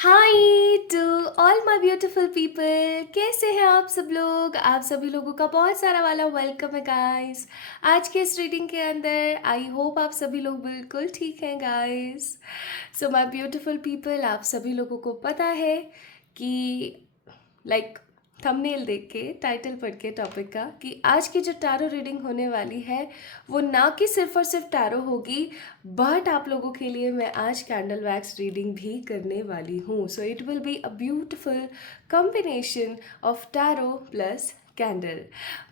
Hi to all my beautiful people. कैसे हैं आप सब लोग? आप सभी लोगों का बहुत सारा वाला वेलकम है गाइस। आज के इस रीडिंग के अंदर आई होप आप सभी लोग बिल्कुल ठीक हैं guys. So my beautiful people, आप सभी लोगों को पता है कि लाइक थंबनेल देख के, टाइटल पढ़ के टॉपिक का, कि आज की जो टैरो रीडिंग होने वाली है वो ना कि सिर्फ और सिर्फ टैरो होगी, बट आप लोगों के लिए मैं आज कैंडल वैक्स रीडिंग भी करने वाली हूँ। So it will be a beautiful combination of tarot plus candle.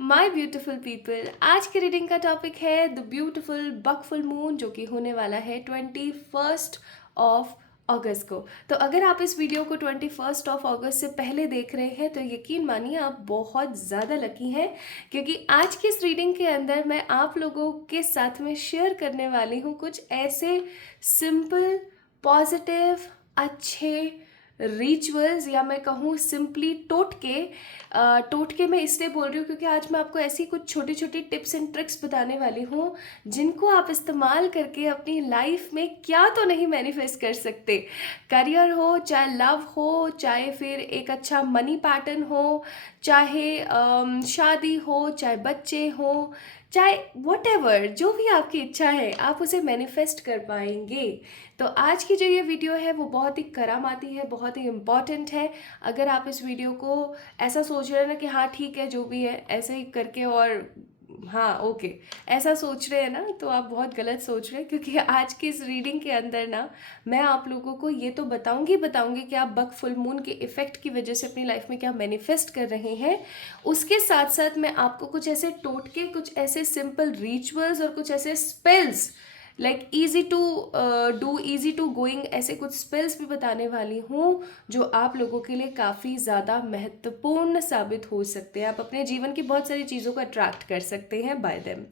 My beautiful people, आज की रीडिंग का टॉपिक है the beautiful buck full moon, जो कि होने वाला है 21 ऑफ अगस्त को। तो अगर आप इस वीडियो को 21 ऑफ अगस्त से पहले देख रहे हैं तो यकीन मानिए आप बहुत ज़्यादा लकी हैं, क्योंकि आज की इस रीडिंग के अंदर मैं आप लोगों के साथ में शेयर करने वाली हूँ कुछ ऐसे सिंपल, पॉजिटिव, अच्छे रिचुअल्स, या मैं कहूँ सिंपली टोटके मैं इसलिए बोल रही हूँ क्योंकि आज मैं आपको ऐसी कुछ छोटी छोटी टिप्स एंड ट्रिक्स बताने वाली हूँ जिनको आप इस्तेमाल करके अपनी लाइफ में क्या तो नहीं मैनिफेस्ट कर सकते। करियर हो, चाहे लव हो, चाहे फिर एक अच्छा मनी पैटर्न हो, चाहे शादी हो, चाहे बच्चे हो, चाहे वॉटेवर जो भी आपकी इच्छा है आप उसे मैनिफेस्ट कर पाएंगे। तो आज की जो ये वीडियो है वो बहुत ही करामाती है, बहुत ही इम्पॉर्टेंट है। अगर आप इस वीडियो को ऐसा सोच रहे हैं ना कि हाँ ठीक है जो भी है ऐसे ही करके, और हाँ ओके, ऐसा सोच रहे हैं ना, तो आप बहुत गलत सोच रहे हैं, क्योंकि आज की इस रीडिंग के अंदर ना मैं आप लोगों को ये तो बताऊंगी कि आप बक फुल मून के इफेक्ट की वजह से अपनी लाइफ में क्या मैनिफेस्ट कर रहे हैं। उसके साथ साथ मैं आपको कुछ ऐसे टोटके, कुछ ऐसे सिंपल रिचुअल्स और कुछ ऐसे spells, like easy to do, easy to going, ऐसे कुछ स्पेल्स भी बताने वाली हूँ जो आप लोगों के लिए काफ़ी ज़्यादा महत्वपूर्ण साबित हो सकते हैं। आप अपने जीवन की बहुत सारी चीज़ों को अट्रैक्ट कर सकते हैं बाय देम।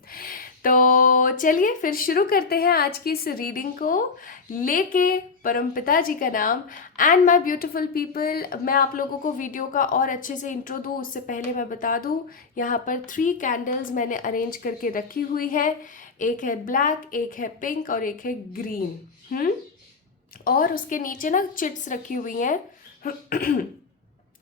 तो चलिए फिर शुरू करते हैं आज की इस रीडिंग को लेके परमपिता जी का नाम। एंड माय ब्यूटीफुल पीपल, मैं आप लोगों को वीडियो का और अच्छे से इंट्रो दूँ उससे पहले मैं बता दूँ, यहाँ पर 3 कैंडल्स मैंने अरेंज करके रखी हुई है। एक है ब्लैक, एक है पिंक और एक है ग्रीन। और उसके नीचे ना चिट्स रखी हुई हैं।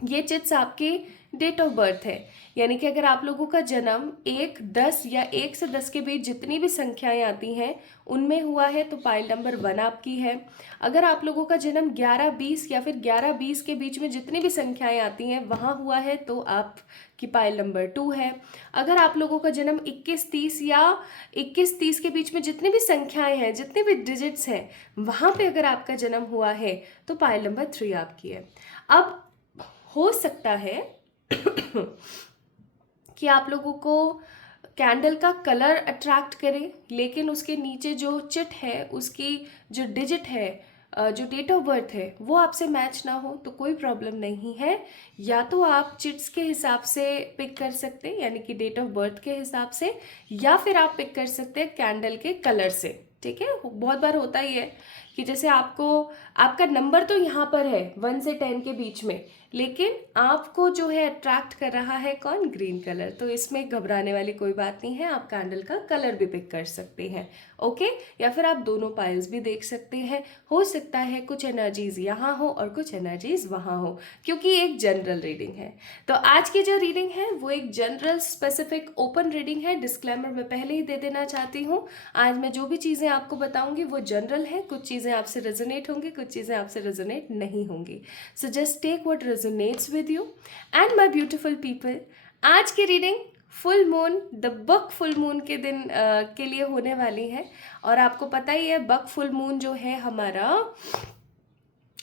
ये चिट्स आपके डेट ऑफ बर्थ है, यानी कि अगर आप लोगों का जन्म 1, 10 या 1 से 10 के बीच जितनी भी संख्याएं आती हैं उनमें हुआ है तो पाइल नंबर 1 आपकी है। अगर आप लोगों का जन्म 11, 20 या फिर 11, 20 के बीच में जितनी भी संख्याएं आती हैं वहाँ हुआ है तो आपकी पाइल नंबर 2 है। अगर आप लोगों का जन्म 21, 30 या 21, 30 के बीच में जितनी भी संख्याएं हैं, जितने भी डिजिट्स हैं, वहाँ पे अगर आपका जन्म हुआ है तो पाइल नंबर 3 आपकी है। अब हो सकता है कि आप लोगों को कैंडल का कलर अट्रैक्ट करे, लेकिन उसके नीचे जो चिट है, उसकी जो डिजिट है, जो डेट ऑफ बर्थ है वो आपसे मैच ना हो तो कोई प्रॉब्लम नहीं है। या तो आप चिट्स के हिसाब से पिक कर सकते हैं, यानी कि डेट ऑफ बर्थ के हिसाब से, या फिर आप पिक कर सकते हैं कैंडल के कलर से। ठीक है, बहुत बार होता ही है कि जैसे आपका नंबर तो यहाँ पर है 1 से 10 के बीच में, लेकिन आपको जो है अट्रैक्ट कर रहा है कौन? Green colour. तो इसमें घबराने वाली कोई बात नहीं है, आप कैंडल का कलर भी पिक कर सकते हैं। ओके, या फिर आप दोनों पाइल्स भी देख सकते हैं। हो सकता है कुछ एनर्जीज यहाँ हो और कुछ एनर्जीज वहाँ हो, क्योंकि एक जनरल रीडिंग है। तो आज की जो रीडिंग है वो एक जनरल स्पेसिफिक ओपन रीडिंग है। डिस्क्लेमर मैं पहले ही दे देना चाहती हूँ, आज मैं जो भी चीज़ें आपको बताऊंगी वो जनरल है। कुछ चीज़ें आपसे रेजोनेट होंगी, कुछ चीज़ें आपसे रेजोनेट नहीं होंगी। So just take what resonates with you. And my beautiful people, आज की reading full moon, the buck full moon के दिन के लिए होने वाली है। और आपको पता ही है बक फुल मून जो है हमारा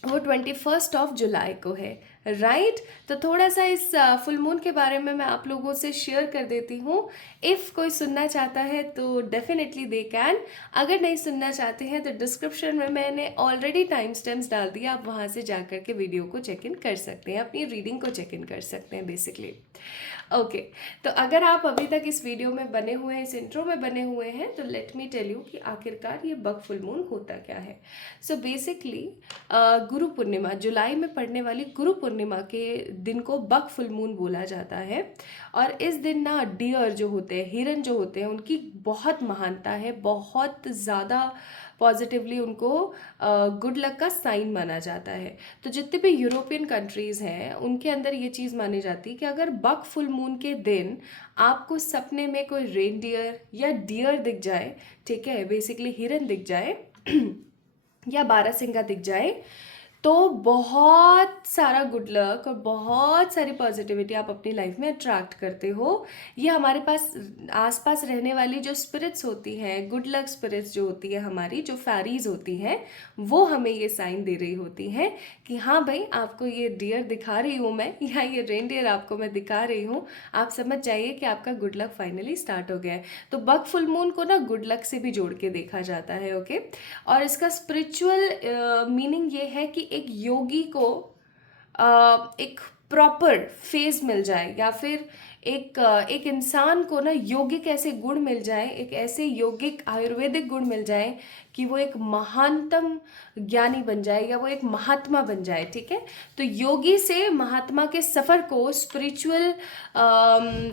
वो 21 ऑफ जुलाई को है, राइट। तो थोड़ा सा इस फुल मून के बारे में मैं आप लोगों से शेयर कर देती हूँ। इफ़ कोई सुनना चाहता है तो डेफिनेटली दे कैन, अगर नहीं सुनना चाहते हैं तो डिस्क्रिप्शन में मैंने ऑलरेडी टाइम स्टैम्प्स डाल दिया, आप वहाँ से जा कर के वीडियो को चेक इन कर सकते हैं, अपनी रीडिंग को चेक इन कर सकते हैं बेसिकली। ओके, तो अगर आप अभी तक इस वीडियो में बने हुए हैं, इस इंट्रो में बने हुए हैं, तो लेट मी टेल यू कि आखिरकार ये बक फुल मून होता क्या है। सो बेसिकली गुरु पूर्णिमा, जुलाई में पड़ने वाली गुरु पूर्णिमा के दिन को बक फुल मून बोला जाता है। और इस दिन ना डियर जो होते हैं, हिरन जो होते हैं, उनकी बहुत महानता है, बहुत ज़्यादा पॉजिटिवली उनको गुड लक का साइन माना जाता है। तो जितने भी यूरोपियन कंट्रीज़ हैं उनके अंदर ये चीज़ मानी जाती है कि अगर बक फुल मून के दिन आपको सपने में कोई रेनडियर या डियर दिख जाए, ठीक है, बेसिकली हिरन दिख जाए या बारहसिंगा दिख जाए, तो बहुत सारा गुड लक और बहुत सारी पॉजिटिविटी आप अपनी लाइफ में अट्रैक्ट करते हो। ये हमारे पास आसपास रहने वाली जो स्पिरिट्स होती हैं, गुड लक स्पिरिट्स जो होती है हमारी, जो फैरीज होती हैं, वो हमें ये साइन दे रही होती हैं कि हाँ भाई, आपको ये डियर दिखा रही हूँ मैं, या ये रेनडियर आपको मैं दिखा रही हूँ, आप समझ जाइए कि आपका गुड लक फाइनली स्टार्ट हो गया है। तो बक फुल मून को ना गुड लक से भी जोड़ के देखा जाता है, ओके। और इसका स्पिरिचुअल मीनिंग ये है कि एक योगी को एक प्रॉपर फेज मिल जाए, या फिर एक इंसान को ना यौगिक ऐसे गुण मिल जाए, एक ऐसे यौगिक आयुर्वेदिक गुण मिल जाए कि वो एक महानतम ज्ञानी बन जाए या वो एक महात्मा बन जाए, ठीक है। तो योगी से महात्मा के सफ़र को spiritual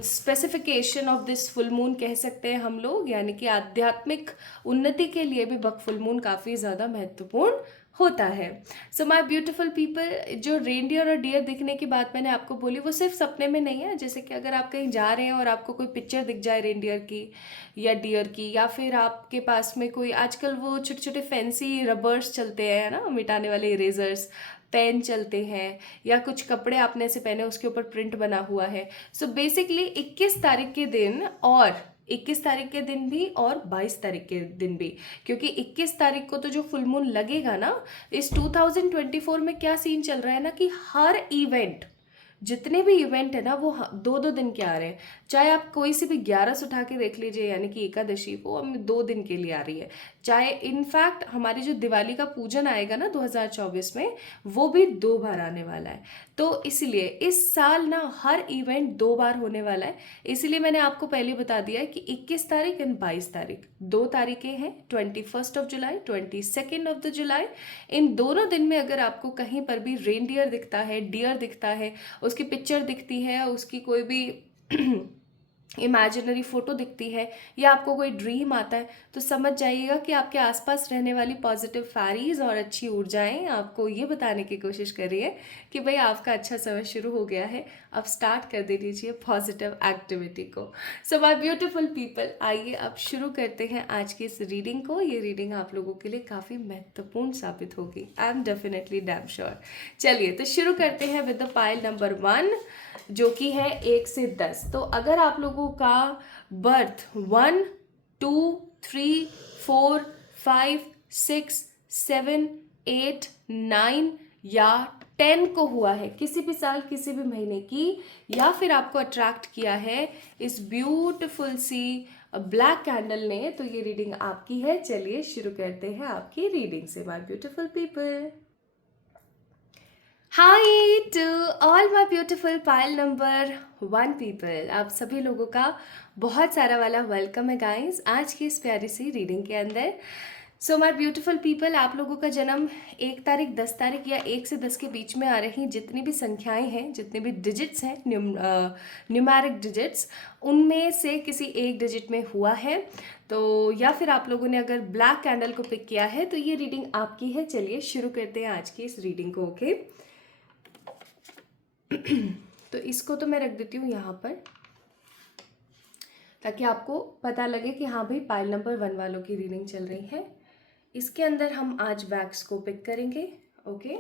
specification of this full moon कह सकते हैं हम लोग, यानी कि आध्यात्मिक उन्नति के लिए भी बक फुल मून काफ़ी ज़्यादा महत्वपूर्ण होता है। सो माय ब्यूटीफुल पीपल, जो रेनडियर और डियर दिखने की बात मैंने आपको बोली, वो सिर्फ सपने में नहीं है। जैसे कि अगर आप कहीं जा रहे हैं और आपको कोई पिक्चर दिख जाए रेनडियर की या डियर की, या फिर आपके पास में कोई, आजकल वो छोटे छोटे फैंसी रबर्स चलते हैं ना, मिटाने वाले इरेजर्स, पेन चलते हैं, या कुछ कपड़े आपने ऐसे पहने उसके ऊपर प्रिंट बना हुआ है। सो बेसिकली 21 तारीख के दिन, और 21 तारीख के दिन भी और 22 तारीख के दिन भी, क्योंकि 21 तारीख को तो जो फुल मून लगेगा ना, इस 2024 में क्या सीन चल रहा है ना कि हर इवेंट, जितने भी इवेंट है ना, वो 2-2 दिन के आ रहे हैं। चाहे आप कोई से भी 11 उठा के देख लीजिए, यानी कि एकादशी, वो हमें 2 दिन के लिए आ रही है। चाहे इनफैक्ट हमारी जो दिवाली का पूजन आएगा ना 2024 में, वो भी 2 बार आने वाला है। तो इसलिए इस साल ना हर इवेंट 2 बार होने वाला है। इसलिए मैंने आपको पहले बता दिया है कि 21 तारीख एंड 22 तारीख 2 तारीखें हैं, 21 जुलाई, 22 जुलाई। इन दोनों दिन में अगर आपको कहीं पर भी रेनडियर दिखता है, डियर दिखता है, उसकी पिक्चर दिखती है, उसकी कोई भी इमेजिनरी फोटो दिखती है, या आपको कोई ड्रीम आता है, तो समझ जाइएगा कि आपके आसपास रहने वाली पॉजिटिव फैरीज और अच्छी ऊर्जाएं आपको ये बताने की कोशिश कर रही है कि भाई आपका अच्छा समय शुरू हो गया है, अब स्टार्ट कर दे दीजिए पॉजिटिव एक्टिविटी को। सो माय ब्यूटीफुल पीपल, आइए अब शुरू करते हैं आज की इस रीडिंग को। ये रीडिंग आप लोगों के लिए काफ़ी महत्वपूर्ण साबित होगी, I am definitely damn sure. चलिए तो शुरू करते हैं विद द पाइल नंबर 1, जो कि है 1 से 10। तो अगर आप लोगों का बर्थ 1, 2, 3, 4, 5, 6, 7, 8, 9 या 10 को हुआ है, किसी भी साल किसी भी महीने की, या फिर आपको अट्रैक्ट किया है इस ब्यूटिफुल सी ब्लैक कैंडल ने, तो ये रीडिंग आपकी है। चलिए शुरू करते हैं आपकी रीडिंग से my beautiful people. Hi to all my beautiful pile number 1 people, आप सभी लोगों का बहुत सारा वाला वेलकम है गाइस आज की इस प्यारी सी रीडिंग के अंदर। सो माई ब्यूटिफुल पीपल, आप लोगों का जन्म 1 तारीख, 10 तारीख या 1 से 10 के बीच में आ रही जितनी भी संख्याएं हैं, जितने भी डिजिट्स हैं, न्यूमेरिक डिजिट्स, उनमें से किसी एक डिजिट में हुआ है। तो या फिर आप लोगों ने अगर ब्लैक कैंडल को पिक किया है, तो ये रीडिंग आपकी है। चलिए शुरू करते हैं आज की इस रीडिंग को, ओके। तो इसको तो मैं रख देती हूँ यहाँ पर, ताकि आपको पता लगे कि हाँ भाई पाइल नंबर 1 वालों की रीडिंग चल रही है। इसके अंदर हम आज वैक्स को पिक करेंगे, ओके।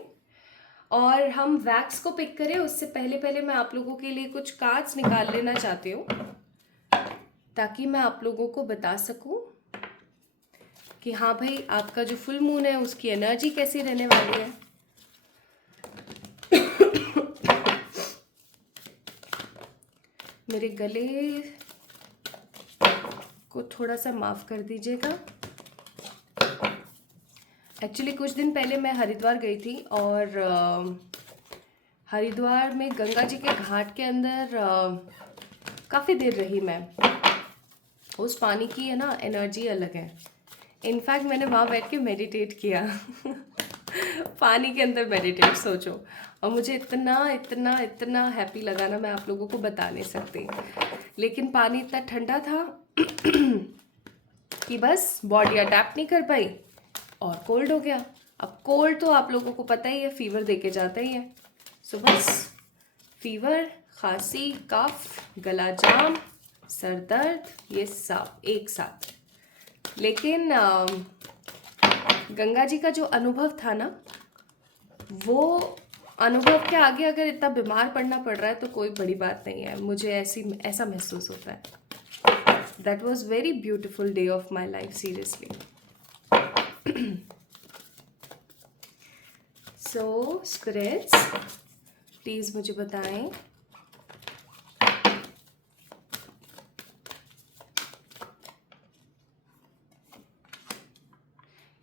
और हम वैक्स को पिक करें उससे पहले मैं आप लोगों के लिए कुछ कार्ड्स निकाल लेना चाहती हूँ, ताकि मैं आप लोगों को बता सकूँ कि हाँ भाई आपका जो फुल मून है उसकी एनर्जी कैसी रहने वाली है। मेरे गले को थोड़ा सा माफ़ कर दीजिएगा। एक्चुअली कुछ दिन पहले मैं हरिद्वार गई थी, और हरिद्वार में गंगा जी के घाट के अंदर काफ़ी देर रही मैं। उस पानी की है ना एनर्जी अलग है। इनफैक्ट मैंने वहाँ बैठ के मेडिटेट किया पानी के अंदर मेडिटेट, सोचो। और मुझे इतना इतना इतना हैप्पी लगा ना, मैं आप लोगों को बता नहीं सकती। लेकिन पानी इतना ठंडा था कि बस बॉडी अडेप्ट नहीं कर पाई और कोल्ड हो गया। अब कोल्ड तो आप लोगों को पता ही है, फीवर देके जाता ही है। सो बस फीवर, खांसी, कफ, गला जाम, सर दर्द, ये सब एक साथ। लेकिन गंगा जी का जो अनुभव था ना, वो अनुभव के आगे अगर इतना बीमार पड़ना पड़ रहा है तो कोई बड़ी बात नहीं है। मुझे ऐसा महसूस होता है। That was very beautiful day of my life, seriously. So spirits, please मुझे बताएं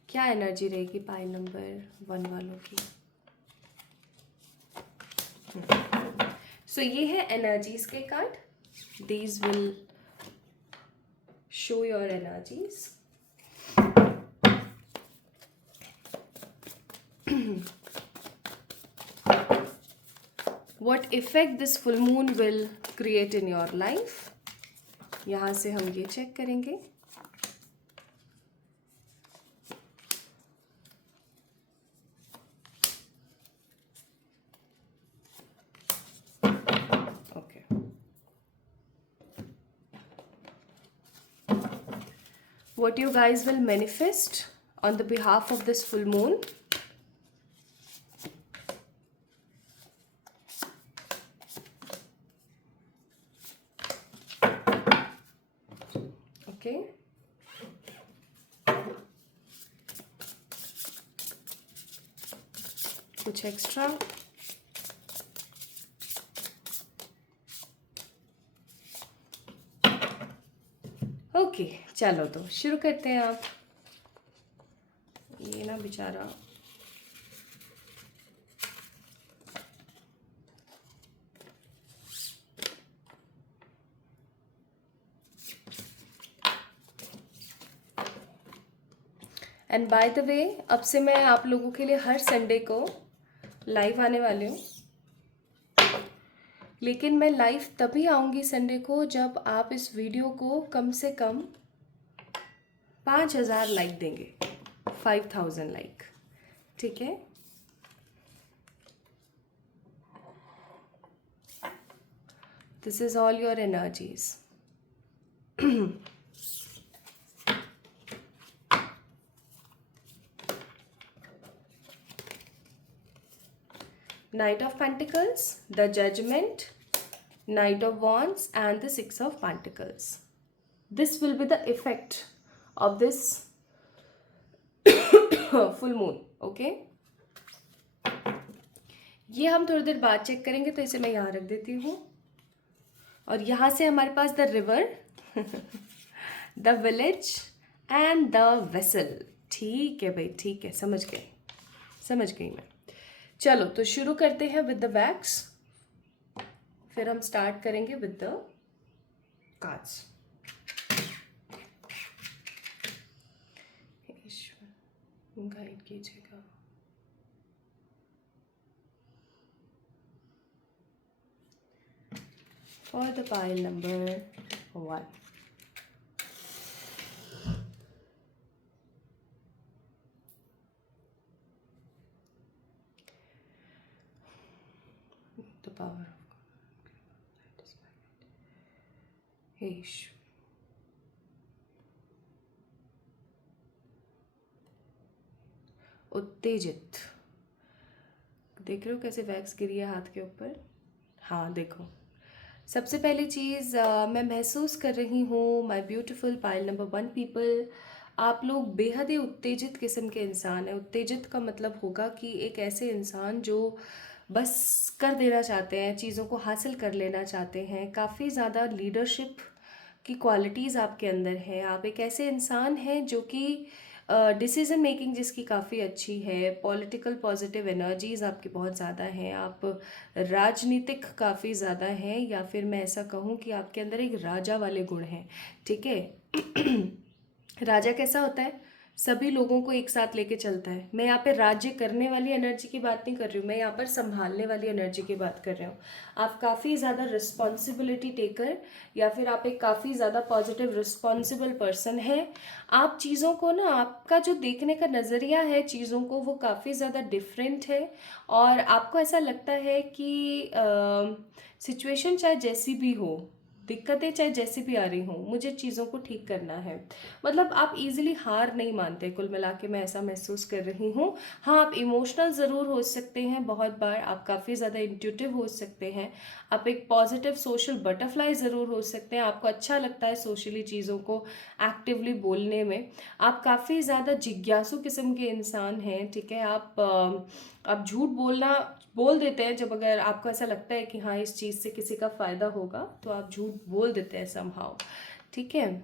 क्या एनर्जी रहेगी पाइल नंबर 1 वालों की। सो ये है एनर्जीज के card. These will show your energies. What effect this full moon will create in your life? यहाँ से हम ये चेक करेंगे। Okay. What you guys will manifest on the behalf of this full moon? Okay. कुछ extra. Okay, चलो तो शुरू करते हैं। आप ये ना बेचारा एंड बाय द वे, अब से मैं आप लोगों के लिए हर संडे को लाइव आने वाली हूँ। लेकिन मैं लाइव तभी आऊँगी संडे को जब आप इस वीडियो को कम से कम 5000 लाइक देंगे। 5000 लाइक, ठीक है। This is all your energies. Knight of Pentacles, the Judgment, Knight of Wands and the Six of Pentacles. This will be the effect of this full moon, okay? ये हम थोड़ी देर बाद check करेंगे, तो इसे मैं यहाँ रख देती हूँ। और यहाँ से हमारे पास the river, the village and the vessel. ठीक है भाई, ठीक है, समझ गई मैं। चलो तो शुरू करते हैं विद द वैक्स, फिर हम स्टार्ट करेंगे विद द कार्ड्स। ईश्वर गाइड कीजिएगा। For the pile number 1, the power of God. हे ईश्वर, उत्तेजित। देख रहे हो कैसे वैक्स गिरी है हाथ के ऊपर? हाँ देखो, सबसे पहली चीज़ मैं महसूस कर रही हूँ my beautiful pile number 1 people, आप लोग बेहद ही उत्तेजित किस्म के इंसान हैं। उत्तेजित का मतलब होगा कि एक ऐसे इंसान जो बस कर देना चाहते हैं, चीज़ों को हासिल कर लेना चाहते हैं। काफ़ी ज़्यादा लीडरशिप की क्वालिटीज़ आपके अंदर है। आप एक ऐसे इंसान हैं जो कि डिसीज़न मेकिंग जिसकी काफ़ी अच्छी है। पॉलिटिकल पॉजिटिव एनर्जीज़ आपकी बहुत ज़्यादा हैं। आप राजनीतिक काफ़ी ज़्यादा हैं, या फिर मैं ऐसा कहूँ कि आपके अंदर एक राजा वाले गुण हैं, ठीक है। राजा कैसा होता है? सभी लोगों को एक साथ लेके चलता है। मैं यहाँ पे राज्य करने वाली एनर्जी की बात नहीं कर रही हूँ, मैं यहाँ पर संभालने वाली एनर्जी की बात कर रही हूँ। आप काफ़ी ज़्यादा रिस्पॉन्सिबिलिटी टेकर या फिर आप एक काफ़ी ज़्यादा पॉजिटिव रिस्पॉन्सिबल पर्सन है। आप चीज़ों को ना, आपका जो देखने का नज़रिया है चीज़ों को, वो काफ़ी ज़्यादा डिफरेंट है। और आपको ऐसा लगता है कि सिचुएशन चाहे जैसी भी हो, दिक्कतें चाहे जैसी भी आ रही हों, मुझे चीज़ों को ठीक करना है। मतलब आप इजीली हार नहीं मानते, कुल मिला के मैं ऐसा महसूस कर रही हूँ। हाँ, आप इमोशनल ज़रूर हो सकते हैं बहुत बार, आप काफ़ी ज़्यादा इंट्यूटिव हो सकते हैं, आप एक पॉजिटिव सोशल बटरफ्लाई ज़रूर हो सकते हैं, आपको अच्छा लगता है सोशली चीज़ों को एक्टिवली बोलने में। आप काफ़ी ज़्यादा जिज्ञासु किस्म के इंसान हैं, ठीक है। आप झूठ बोल देते हैं जब अगर आपको ऐसा लगता है कि हाँ इस चीज़ से किसी का फ़ायदा होगा, तो आप झूठ बोल देते हैं समहाउ, ठीक है।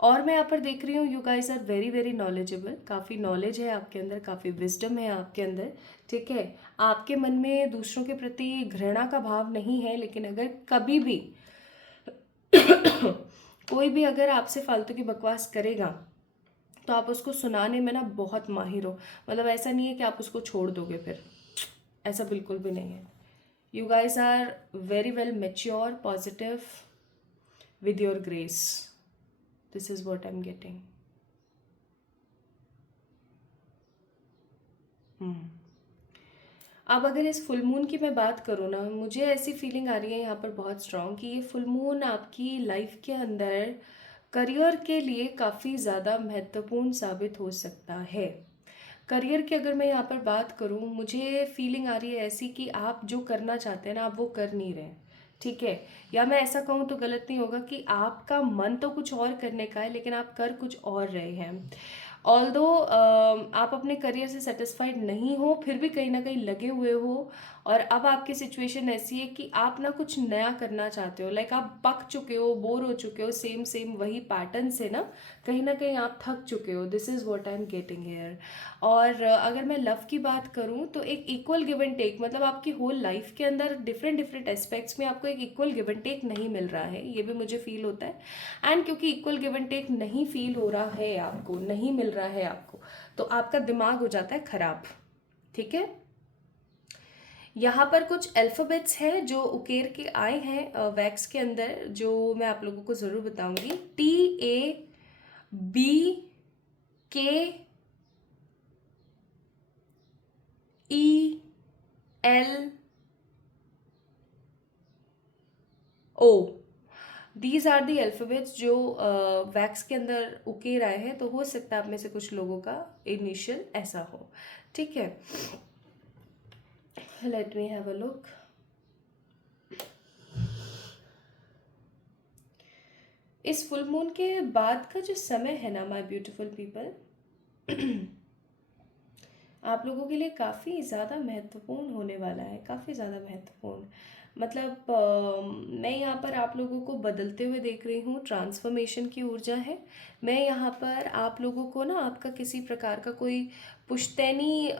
और मैं यहाँ पर देख रही हूँ you guys are very very knowledgeable, काफ़ी नॉलेज है आपके अंदर, काफ़ी विजडम है आपके अंदर, ठीक है। आपके मन में दूसरों के प्रति घृणा का भाव नहीं है, लेकिन अगर कभी भी कोई भी अगर आपसे फालतू की बकवास करेगा तो आप उसको सुनाने में ना बहुत माहिर हो। मतलब ऐसा नहीं है कि आप उसको छोड़ दोगे फिर, ऐसा बिल्कुल भी नहीं है। You guys are very well mature, positive, with your grace, this is what I am getting. अब अगर इस फुल मून की मैं बात करूँ ना, मुझे ऐसी फीलिंग आ रही है यहाँ पर बहुत स्ट्रॉन्ग कि ये फुल मून आपकी लाइफ के अंदर करियर के लिए काफ़ी ज़्यादा महत्वपूर्ण साबित हो सकता है। करियर की अगर मैं यहाँ पर बात करूँ, मुझे फीलिंग आ रही है ऐसी कि आप जो करना चाहते हैं ना, आप वो कर नहीं रहे, ठीक है। या मैं ऐसा कहूँ तो गलत नहीं होगा कि आपका मन तो कुछ और करने का है, लेकिन आप कर कुछ और रहे हैं। ऑल्दो आप अपने करियर से सेटिस्फाइड नहीं हो, फिर भी कहीं ना कहीं लगे हुए हो। और अब आपकी सिचुएशन ऐसी है कि आप ना कुछ नया करना चाहते हो, लाइक आप पक चुके हो, बोर हो चुके हो सेम सेम वही पैटर्न से ना कहीं आप थक चुके हो। This is what I am getting hair. और अगर मैं लव की बात करूँ तो एक इक्वल गिव एंड टेक, मतलब आपकी होल लाइफ के अंदर डिफरेंट डिफरेंट एस्पेक्ट्स में आपको एक इक्वल गिव एंड टेक नहीं मिल रहा है, ये भी मुझे फील होता है। एंड क्योंकि इक्वल गिव एंड टेक नहीं फील हो रहा है आपको, नहीं मिल रहा है आपको, तो आपका दिमाग हो जाता है खराब, ठीक है। यहाँ पर कुछ अल्फ़ाबेट्स हैं जो उकेर के आए हैं वैक्स के अंदर, जो मैं आप लोगों को ज़रूर बताऊंगी। TABKELO, these are the alphabets जो वैक्स के अंदर उकेर आए हैं। तो हो सकता है आप में से कुछ लोगों का इनिशियल ऐसा हो, ठीक है। Let me have a look. इस फुल मून के बाद का जो समय है ना माय ब्यूटीफुल पीपल, आप लोगों के लिए काफ़ी ज़्यादा महत्वपूर्ण होने वाला है, काफ़ी ज़्यादा महत्वपूर्ण। मतलब मैं यहाँ पर आप लोगों को बदलते हुए देख रही हूँ, ट्रांसफॉर्मेशन की ऊर्जा है। मैं यहाँ पर आप लोगों को ना, आपका किसी प्रकार का कोई पुश्तैनी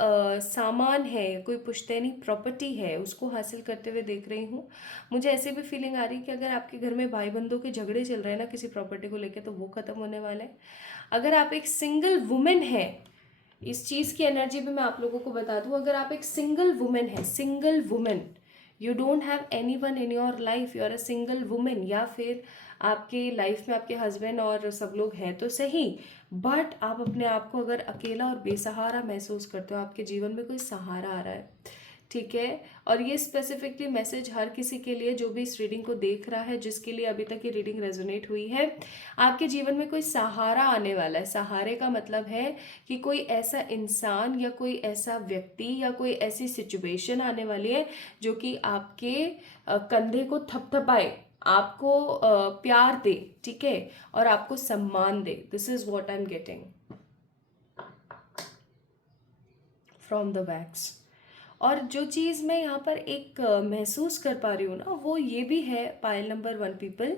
सामान है, कोई पुश्तैनी प्रॉपर्टी है, उसको हासिल करते हुए देख रही हूँ। मुझे ऐसे भी फीलिंग आ रही है कि अगर आपके घर में भाई बंधों के झगड़े चल रहे हैं ना किसी प्रॉपर्टी को लेकर, तो वो ख़त्म होने वाले हैं। अगर आप एक सिंगल वुमेन है, इस चीज़ की एनर्जी भी मैं आप लोगों को बता दूं, अगर आप एक सिंगल वुमेन है, single women, you don't have anyone in your life, you are a single women, या फिर आपके लाइफ में आपके हस्बैंड और सब लोग हैं तो सही, बट आप अपने आप को अगर अकेला और बेसहारा महसूस करते हो, आपके जीवन में कोई सहारा आ रहा है, ठीक है। और ये स्पेसिफिकली मैसेज हर किसी के लिए जो भी इस रीडिंग को देख रहा है, जिसके लिए अभी तक ये रीडिंग रेजोनेट हुई है, आपके जीवन में कोई सहारा आने वाला है। सहारे का मतलब है कि कोई ऐसा इंसान या कोई ऐसा व्यक्ति या कोई ऐसी सिचुएशन आने वाली है जो कि आपके कंधे को थपथपाए, आपको प्यार दे, ठीक है, और आपको सम्मान दे। This is what I am getting from the wax. और जो चीज़ मैं यहाँ पर एक महसूस कर पा रही हूँ ना, वो ये भी है पायल नंबर 1 पीपल,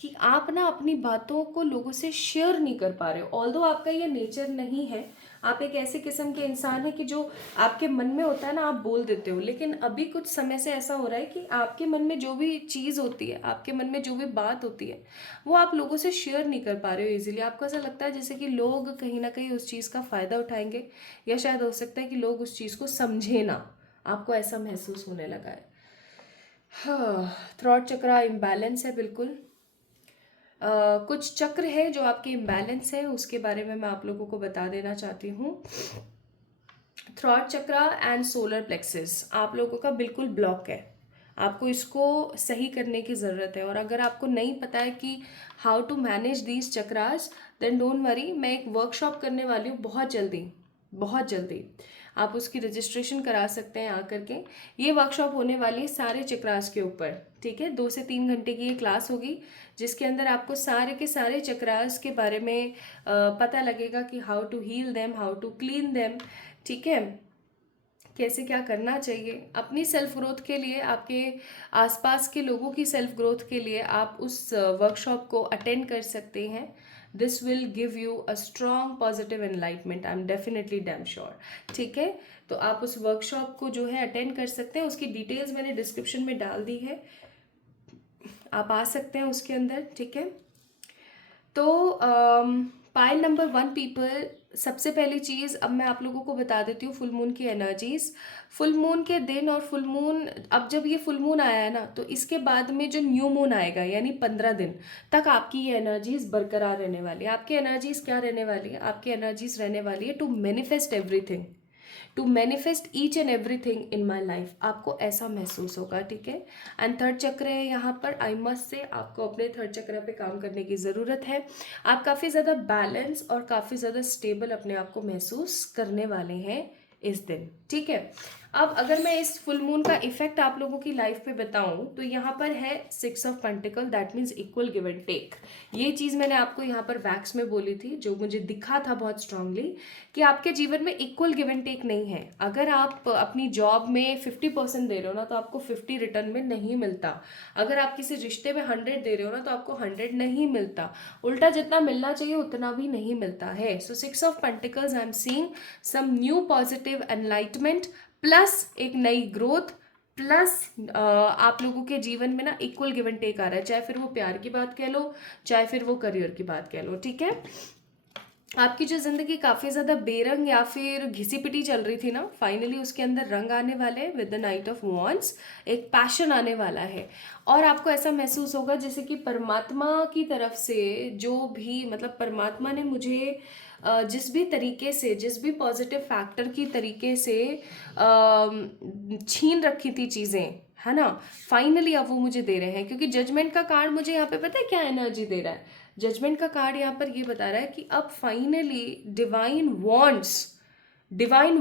कि आप ना अपनी बातों को लोगों से शेयर नहीं कर पा रहे हो। ऑल्दो आपका ये नेचर नहीं है, आप एक ऐसे किस्म के इंसान हैं कि जो आपके मन में होता है ना आप बोल देते हो, लेकिन अभी कुछ समय से ऐसा हो रहा है कि आपके मन में जो भी चीज़ होती है, आपके मन में जो भी बात होती है, वो आप लोगों से शेयर नहीं कर पा रहे हो इजीली। आपको ऐसा लगता है जैसे कि लोग कहीं ना कहीं उस चीज़ का फ़ायदा उठाएंगे, या शायद हो सकता है कि लोग उस चीज़ को समझे ना। आपको ऐसा महसूस होने लगा है। हाँ, थ्रॉट चक्रा इम्बैलेंस है बिल्कुल। कुछ चक्र है जो आपके इम्बैलेंस है, उसके बारे में मैं आप लोगों को बता देना चाहती हूँ। Throat chakra and solar plexus आप लोगों का बिल्कुल ब्लॉक है। आपको इसको सही करने की ज़रूरत है, और अगर आपको नहीं पता है कि how to manage these chakras, then don't worry, मैं एक वर्कशॉप करने वाली हूँ बहुत जल्दी, बहुत जल्दी। आप उसकी रजिस्ट्रेशन करा सकते हैं आकर के। ये वर्कशॉप होने वाली है सारे चक्रास के ऊपर, ठीक है। 2 से 3 घंटे की ये क्लास होगी, जिसके अंदर आपको सारे के सारे चक्रास के बारे में पता लगेगा कि how to heal them, how to clean them, ठीक है। कैसे क्या करना चाहिए अपनी सेल्फ ग्रोथ के लिए, आपके आसपास के लोगों की सेल्फ ग्रोथ के लिए आप उस वर्कशॉप को अटेंड कर सकते हैं। This will give you a strong positive enlightenment, I am definitely damn sure, ठीक है। तो आप उस वर्कशॉप को जो है अटेंड कर सकते हैं, उसकी डिटेल्स मैंने डिस्क्रिप्शन में डाल दी है, आप आ सकते हैं उसके अंदर, ठीक है। तो पाइल नंबर 1 पीपल, सबसे पहली चीज़ अब मैं आप लोगों को बता देती हूँ फुल मून की एनर्जीज। फुल मून के दिन और फुल मून, अब जब ये फुल मून आया है ना, तो इसके बाद में जो न्यू मून आएगा यानी 15 दिन तक आपकी ये एनर्जीज बरकरार रहने वाली है। आपकी एनर्जीज क्या रहने वाली है? आपकी एनर्जीज रहने वाली है to manifest everything, to manifest each and everything in my life. आपको ऐसा महसूस होगा, ठीक है। एंड थर्ड चक्र है यहाँ पर, आई मस्ट से आपको अपने थर्ड चक्र पे काम करने की ज़रूरत है। आप काफ़ी ज़्यादा बैलेंस और काफ़ी ज़्यादा स्टेबल अपने आप को महसूस करने वाले हैं इस दिन, ठीक है। अब अगर मैं इस फुल मून का इफेक्ट आप लोगों की लाइफ पे बताऊं, तो यहाँ पर है 6 of pentacles, that means equal give and take. ये चीज़ मैंने आपको यहाँ पर वैक्स में बोली थी, जो मुझे दिखा था बहुत स्ट्रांगली, कि आपके जीवन में इक्वल गिव एंड टेक नहीं है। अगर आप अपनी जॉब में 50% दे रहे हो ना, तो आपको 50 रिटर्न में नहीं मिलता। अगर आप किसी रिश्ते में 100 दे रहे हो ना, तो आपको 100 नहीं मिलता। उल्टा जितना मिलना चाहिए उतना भी नहीं मिलता है। So 6 of pentacles, I am seeing some new positive enlightenment, plus एक नई ग्रोथ, प्लस आप लोगों के जीवन में ना इक्वल गिव एंड टेक आ रहा है, चाहे फिर वो प्यार की बात कह लो, चाहे फिर वो करियर की बात कह लो, ठीक है। आपकी जो जिंदगी काफी ज्यादा बेरंग या फिर घिसी पिटी चल रही थी ना, फाइनली उसके अंदर रंग आने वाले हैं with the night of wands. एक पैशन आने वाला है, और आपको ऐसा महसूस होगा जैसे कि परमात्मा की तरफ से जो भी, मतलब परमात्मा ने मुझे जिस भी तरीके से, जिस भी पॉजिटिव फैक्टर की तरीके से छीन रखी थी चीज़ें, है ना, फाइनली अब वो मुझे दे रहे हैं। क्योंकि जजमेंट का कार्ड मुझे यहाँ पे पता है क्या एनर्जी दे रहा है? जजमेंट का कार्ड यहाँ पर ये बता रहा है कि अब finally divine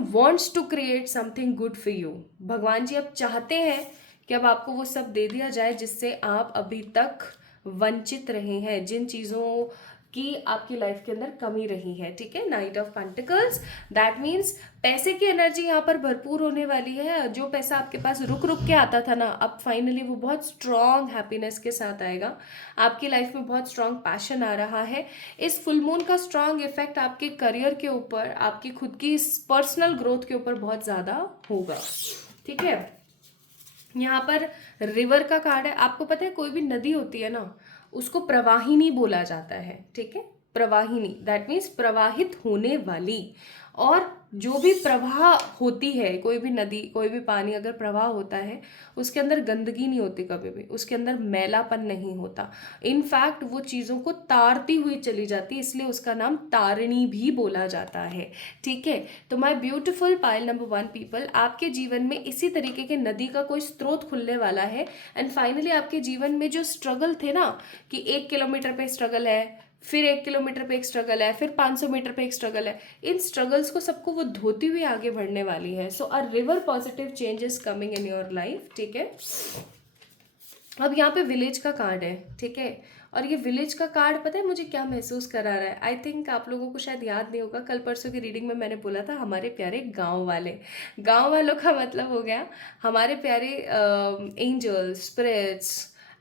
wants to create something good for you. भगवान जी अब चाहते हैं कि अब आपको वो सब दे दिया जाए जिससे आप अभी तक वंचित रहे हैं, जिन चीज़ों की आपकी लाइफ के अंदर कमी रही है, ठीक है। Night of pentacles, that means पैसे की एनर्जी यहाँ पर भरपूर होने वाली है। जो पैसा आपके पास रुक रुक के आता था ना, अब फाइनली वो बहुत स्ट्रॉन्ग हैप्पीनेस के साथ आएगा। आपकी लाइफ में बहुत स्ट्रॉन्ग पैशन आ रहा है। इस फुल मून का स्ट्रॉन्ग इफेक्ट आपके करियर के ऊपर, आपकी खुद की पर्सनल ग्रोथ के ऊपर बहुत ज़्यादा होगा, ठीक है। यहाँ पर रिवर का कार्ड है। आपको पता है कोई भी नदी होती है ना, उसको प्रवाहिनी बोला जाता है, ठीक है। प्रवाहिनी, दैट मीन्स प्रवाहित होने वाली। और जो भी प्रवाह होती है, कोई भी नदी, कोई भी पानी अगर प्रवाह होता है, उसके अंदर गंदगी नहीं होती कभी भी, उसके अंदर मैलापन नहीं होता। इनफैक्ट वो चीज़ों को तारती हुई चली जाती है, इसलिए उसका नाम तारिणी भी बोला जाता है, ठीक है। तो my beautiful pile number 1 people, आपके जीवन में इसी तरीके के नदी का कोई स्रोत खुलने वाला है। एंड फाइनली आपके जीवन में जो स्ट्रगल थे ना, कि 1 किलोमीटर पे स्ट्रगल है, फिर 1 किलोमीटर पे एक स्ट्रगल है, फिर 500 मीटर पे एक स्ट्रगल है, इन स्ट्रगल्स को सबको वो धोती हुई आगे बढ़ने वाली है। So a river positive change is coming in your life, ठीक है। अब यहाँ पे विलेज का कार्ड है, ठीक है। और ये विलेज का कार्ड पता है मुझे क्या महसूस करा रहा है? आई थिंक आप लोगों को शायद याद नहीं होगा, कल परसों की रीडिंग में मैंने बोला था हमारे प्यारे गांव वाले। गांव वालों का मतलब हो गया हमारे प्यारे एंजल्स, स्पिरिट्स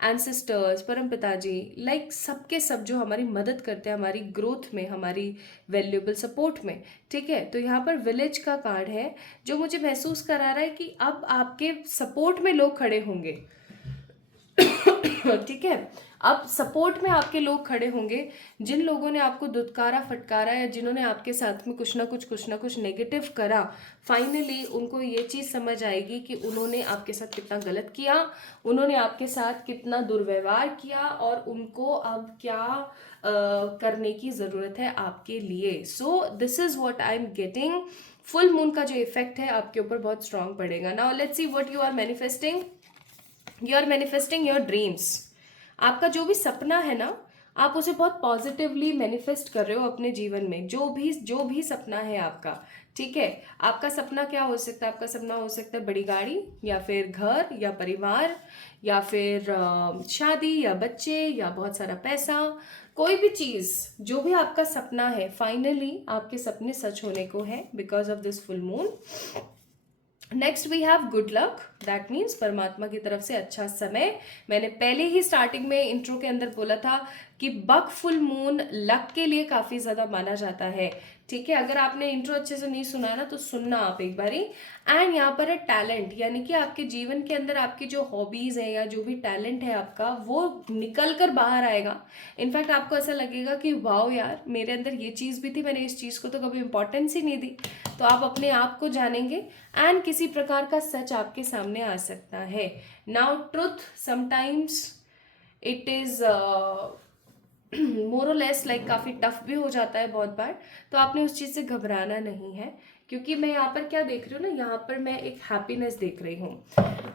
एंसेस्टर्स, परम पिताजी, लाइक सबके सब जो हमारी मदद करते हैं हमारी ग्रोथ में, हमारी वैल्यूएबल सपोर्ट में। ठीक है, तो यहाँ पर विलेज का कार्ड है जो मुझे महसूस करा रहा है कि अब आपके सपोर्ट में लोग खड़े होंगे। ठीक है, अब सपोर्ट में आपके लोग खड़े होंगे। जिन लोगों ने आपको दुत्कारा फटकारा या जिन्होंने आपके साथ में कुछ ना कुछ नेगेटिव करा, फाइनली उनको ये चीज़ समझ आएगी कि उन्होंने आपके साथ कितना गलत किया, उन्होंने आपके साथ कितना दुर्व्यवहार किया और उनको अब क्या करने की ज़रूरत है आपके लिए। So this is what I am getting. Full moon का जो इफेक्ट है आपके ऊपर बहुत स्ट्रांग पड़ेगा। Now let's see what you are manifesting. You are manifesting your dreams. आपका जो भी सपना है ना, आप उसे बहुत पॉजिटिवली मैनिफेस्ट कर रहे हो अपने जीवन में। जो भी सपना है आपका, ठीक है, आपका सपना क्या हो सकता है? आपका सपना हो सकता है बड़ी गाड़ी, या फिर घर, या परिवार, या फिर शादी, या बच्चे, या बहुत सारा पैसा। कोई भी चीज़, जो भी आपका सपना है, फाइनली आपके सपने सच होने को है because of this full moon. Next we have good luck, that means परमात्मा की तरफ से अच्छा समय। मैंने पहले ही स्टार्टिंग में इंट्रो के अंदर बोला था कि बक फुल मून लक के लिए काफ़ी ज़्यादा माना जाता है। ठीक है, अगर आपने इंट्रो अच्छे से नहीं सुना ना तो सुनना आप एक बारी। एंड यहाँ पर है टैलेंट, यानी कि आपके जीवन के अंदर आपकी जो हॉबीज़ है या जो भी टैलेंट है आपका, वो निकल कर बाहर आएगा। इनफैक्ट आपको ऐसा लगेगा कि वाओ यार, मेरे अंदर ये चीज़ भी थी, मैंने इस चीज़ को तो कभी इंपॉर्टेंस ही नहीं दी। तो आप अपने आप को जानेंगे एंड किसी प्रकार का सच आपके सामने आ सकता है। Now truth sometimes it is more और लेस लाइक काफ़ी टफ भी हो जाता है बहुत बार। तो आपने उस चीज़ से घबराना नहीं है, क्योंकि मैं यहाँ पर क्या देख रही हूँ ना, यहाँ पर मैं एक हैप्पीनेस देख रही हूँ।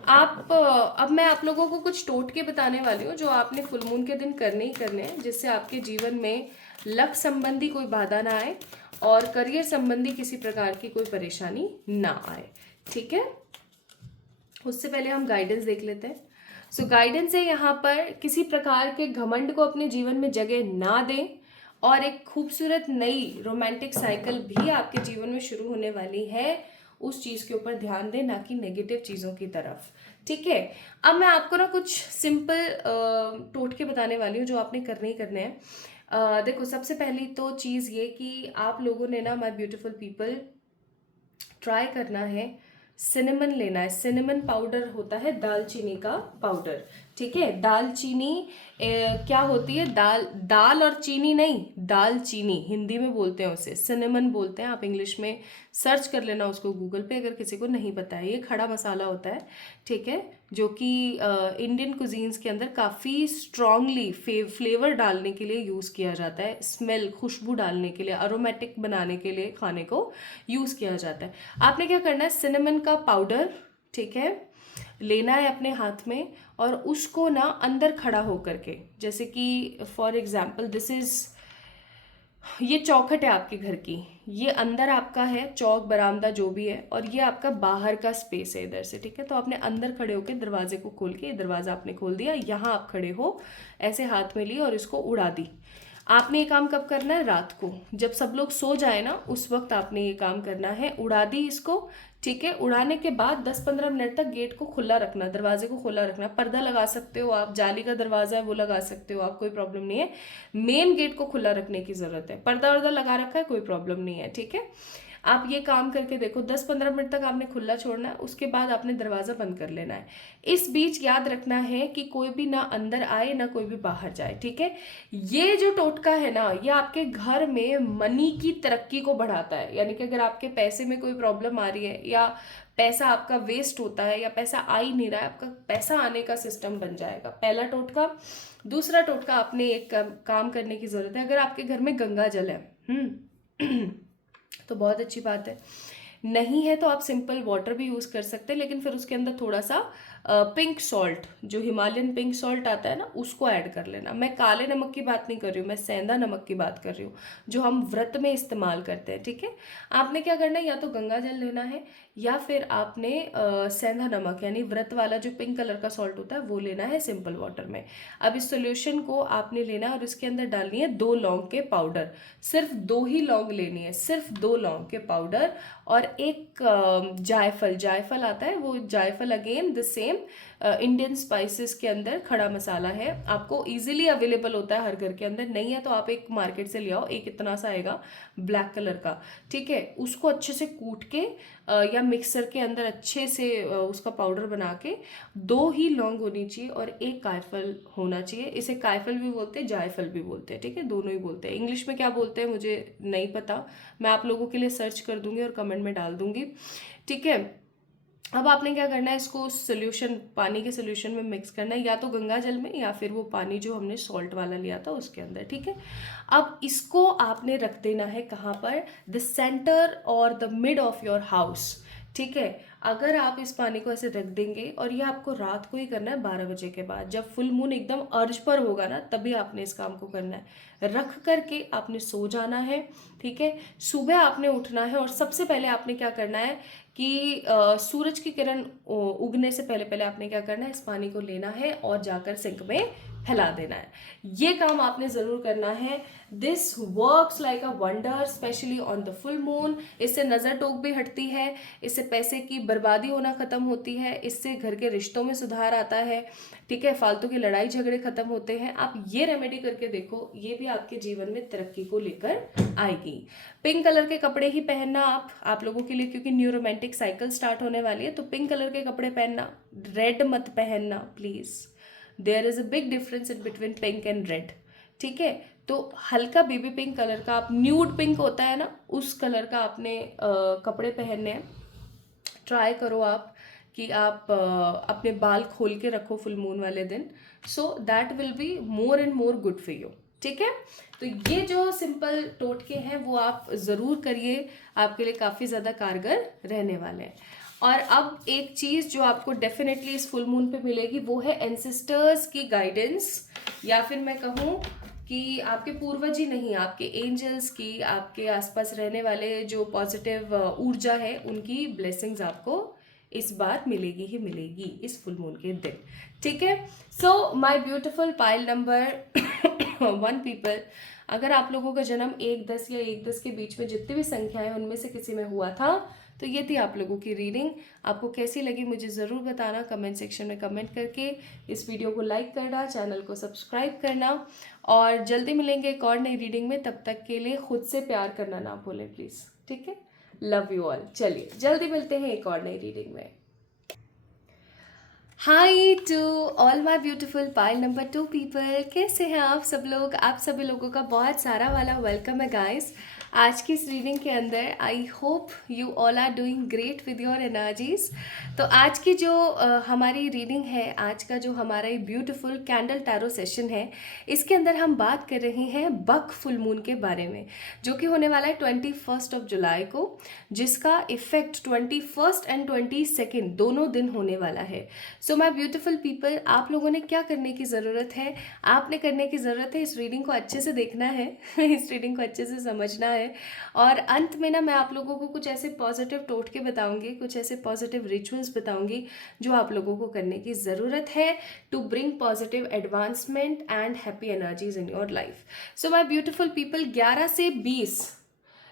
अब मैं आप लोगों को कुछ टोटके बताने वाली हूँ जो आपने फुल मून के दिन करने ही करने हैं, जिससे आपके जीवन में लक संबंधी कोई बाधा ना आए और करियर संबंधी किसी प्रकार की कोई परेशानी ना आए। ठीक है, उससे पहले हम गाइडेंस देख लेते हैं। सो गाइडेंस है यहाँ पर, किसी प्रकार के घमंड को अपने जीवन में जगह ना दें और एक खूबसूरत नई रोमांटिक साइकिल भी आपके जीवन में शुरू होने वाली है। उस चीज़ के ऊपर ध्यान दें, ना कि नेगेटिव चीज़ों की तरफ। ठीक है, अब मैं आपको ना कुछ सिंपल टोटके बताने वाली हूँ जो आपने करने ही करने हैं। देखो, सबसे पहली तो चीज़ ये कि आप लोगों ने ना, माय ब्यूटीफुल पीपल, ट्राई करना है, सिनेमन लेना है। सिनेमन पाउडर होता है दालचीनी का पाउडर। ठीक है, दालचीनी क्या होती है? दाल और चीनी नहीं, दालचीनी हिंदी में बोलते हैं उसे, सिनेमन बोलते हैं। आप इंग्लिश में सर्च कर लेना उसको गूगल पे अगर किसी को नहीं पता है। ये खड़ा मसाला होता है, ठीक है, जो कि इंडियन कुजीन्स के अंदर काफ़ी स्ट्रांगली फ्लेवर डालने के लिए यूज़ किया जाता है, स्मेल, खुशबू डालने के लिए, अरोमेटिक बनाने के लिए खाने को यूज़ किया जाता है। आपने क्या करना है, सिनेमन का पाउडर, ठीक है, लेना है अपने हाथ में और उसको ना अंदर खड़ा होकर के, जैसे कि फॉर एग्जाम्पल दिस इज़, ये चौखट है आपके घर की, ये अंदर आपका है चौक बरामदा जो भी है, और ये आपका बाहर का स्पेस है इधर से। ठीक है, तो आपने अंदर खड़े होकर दरवाजे को खोल के, दरवाज़ा आपने खोल दिया, यहाँ आप खड़े हो, ऐसे हाथ में ली और इसको उड़ा दी। आपने ये काम कब करना है? रात को, जब सब लोग सो जाए ना, उस वक्त आपने ये काम करना है। उड़ा दी इसको, ठीक है। उड़ाने के बाद 10-15 मिनट तक गेट को खुला रखना, दरवाजे को खुला रखना। पर्दा लगा सकते हो आप, जाली का दरवाजा है वो लगा सकते हो आप, कोई प्रॉब्लम नहीं है। मेन गेट को खुला रखने की ज़रूरत है। पर्दा वर्दा लगा रखा है, कोई प्रॉब्लम नहीं है, ठीक है। आप ये काम करके देखो, 10-15 मिनट तक आपने खुला छोड़ना है, उसके बाद आपने दरवाज़ा बंद कर लेना है। इस बीच याद रखना है कि कोई भी ना अंदर आए ना कोई भी बाहर जाए, ठीक है। ये जो टोटका है ना, ये आपके घर में मनी की तरक्की को बढ़ाता है। यानी कि अगर आपके पैसे में कोई प्रॉब्लम आ रही है या पैसा आपका वेस्ट होता है या पैसा आ ही नहीं रहा है, आपका पैसा आने का सिस्टम बन जाएगा। पहला टोटका। दूसरा टोटका, आपने एक काम करने की ज़रूरत है। अगर आपके घर में गंगा जल है तो बहुत अच्छी बात है, नहीं है तो आप सिंपल वाटर भी यूज़ कर सकते हैं, लेकिन फिर उसके अंदर थोड़ा सा पिंक सॉल्ट, जो हिमालयन पिंक सॉल्ट आता है ना, उसको ऐड कर लेना। मैं काले नमक की बात नहीं कर रही हूँ, मैं सेंधा नमक की बात कर रही हूँ, जो हम व्रत में इस्तेमाल करते हैं, ठीक है। आपने क्या करना है, या तो गंगा जल लेना है या फिर आपने सेंधा नमक यानी व्रत वाला जो पिंक कलर का सॉल्ट होता है वो लेना है सिंपल वाटर में। अब इस सोल्यूशन को आपने लेना है और इसके अंदर डालनी है 2 लौंग के पाउडर। सिर्फ 2 ही लौंग लेनी है, सिर्फ 2 लौंग के पाउडर, और एक जायफल आता है, वो जायफल again the same, name Indian spices के अंदर खड़ा मसाला है। आपको इजीली अवेलेबल होता है हर घर के अंदर, नहीं है तो आप एक मार्केट से ले आओ, एक इतना सा आएगा ब्लैक कलर का, ठीक है। उसको अच्छे से कूट के या मिक्सर के अंदर अच्छे से उसका पाउडर बना के, 2 ही लौंग होनी चाहिए और 1 कायफल होना चाहिए। इसे कायफल भी बोलते हैं, जायफल भी बोलते हैं, ठीक है, दोनों ही बोलते हैं। इंग्लिश में क्या बोलते हैं मुझे नहीं पता, मैं आप लोगों के लिए सर्च कर दूंगी और कमेंट में डाल दूंगी, ठीक है। अब आपने क्या करना है, इसको सोल्यूशन, पानी के सोल्यूशन में मिक्स करना है, या तो गंगा जल में या फिर वो पानी जो हमने सॉल्ट वाला लिया था उसके अंदर, ठीक है। अब इसको आपने रख देना है कहाँ पर, द सेंटर और the mid of your house, ठीक है। अगर आप इस पानी को ऐसे रख देंगे, और ये आपको रात को ही करना है 12 बजे के बाद, जब फुल मून एकदम अर्ज पर होगा ना, तभी आपने इस काम को करना है। रख करके आपने सो जाना है, ठीक है। सुबह आपने उठना है और सबसे पहले आपने क्या करना है कि सूरज की किरण उगने से पहले पहले आपने क्या करना है, इस पानी को लेना है और जाकर सिंक में फैला देना है। ये काम आपने ज़रूर करना है। This works like a wonder, specially on the full moon. इससे नज़र टोक भी हटती है, इससे पैसे की बर्बादी होना ख़त्म होती है, इससे घर के रिश्तों में सुधार आता है, ठीक है। फालतू की लड़ाई झगड़े ख़त्म होते हैं। आप ये रेमेडी करके देखो, ये भी आपके जीवन में तरक्की को लेकर आएगी। पिंक कलर के कपड़े ही पहनना आप लोगों के लिए, क्योंकि न्यू रोमांटिक साइकिल स्टार्ट होने वाली है, तो पिंक कलर के कपड़े पहनना, रेड मत पहनना please. There is a big difference in between pink and red, ठीक है। तो हल्का बेबी पिंक कलर का, आप न्यूड पिंक होता है ना, उस कलर का आपने कपड़े पहनने हैं। ट्राई करो आप कि आप अपने बाल खोल के रखो फुल मून वाले दिन, so that will be more and more good for you, ठीक है। तो ये जो सिंपल टोटके हैं वो आप ज़रूर करिए, आपके लिए काफ़ी ज़्यादा कारगर रहने वाले हैं। और अब एक चीज़ जो आपको डेफिनेटली इस फुल मून पे मिलेगी, वो है एंसेस्टर्स की गाइडेंस, या फिर मैं कहूँ कि आपके पूर्वज ही नहीं, आपके एंजल्स की, आपके आसपास रहने वाले जो पॉजिटिव ऊर्जा है, उनकी ब्लेसिंग्स आपको इस बार मिलेगी ही मिलेगी इस फुल मून के दिन, ठीक है। सो my beautiful pile number 1 people, अगर आप लोगों का जन्म 1-10 या 1-10 के बीच में जितनी भी संख्या है उनमें से किसी में हुआ था, तो ये थी आप लोगों की रीडिंग। आपको कैसी लगी मुझे ज़रूर बताना कमेंट सेक्शन में कमेंट करके। इस वीडियो को लाइक करना, चैनल को सब्सक्राइब करना, और जल्दी मिलेंगे एक और नई रीडिंग में। तब तक के लिए खुद से प्यार करना ना भूलें प्लीज़, ठीक है। Love you all. चलिए जल्दी मिलते हैं एक और नई रीडिंग में। Hi to all my beautiful pile number 2 people, कैसे हैं आप सब लोग। आप सभी लोगों का बहुत सारा वाला वेलकम है गाइस आज की इस रीडिंग के अंदर। I hope you all are doing great with your energies. तो आज की जो हमारी रीडिंग है, आज का जो हमारा ये ब्यूटिफुल कैंडल टैरो सेशन है, इसके अंदर हम बात कर रहे हैं बक फुल मून के बारे में, जो कि होने वाला है 21 जुलाई को, जिसका इफेक्ट 21 एंड 22 दोनों दिन होने वाला है। सो माय ब्यूटीफुल पीपल, आप लोगों ने क्या करने की ज़रूरत है, आपने करने की ज़रूरत है इस रीडिंग को अच्छे से देखना है इस रीडिंग को अच्छे से समझना है, और अंत में ना मैं आप लोगों को कुछ ऐसे पॉजिटिव टोटके बताऊंगी, कुछ ऐसे पॉजिटिव रिचुअल्स बताऊंगी जो आप लोगों को करने की ज़रूरत है to bring positive advancement and happy energies in your life. So my beautiful people, 11 से 20,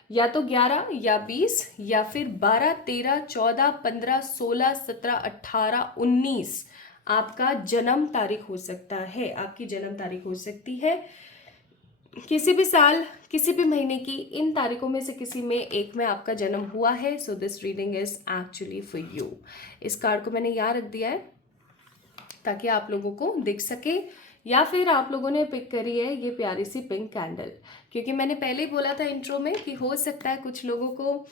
या तो 11 या 20 या फिर 12, 13, 14, 15, 16, 17, 18, 19 आपका जन्म तारीख हो सकता है, आपकी जन्म तारीख हो सकती है किसी भी साल, किसी भी महीने की इन तारीखों में से किसी में एक में आपका जन्म हुआ है। So this reading is actually for you. इस कार्ड को मैंने यहाँ रख दिया है ताकि आप लोगों को दिख सके, या फिर आप लोगों ने पिक करी है ये प्यारी सी पिंक कैंडल, क्योंकि मैंने पहले ही बोला था इंट्रो में कि हो सकता है कुछ लोगों को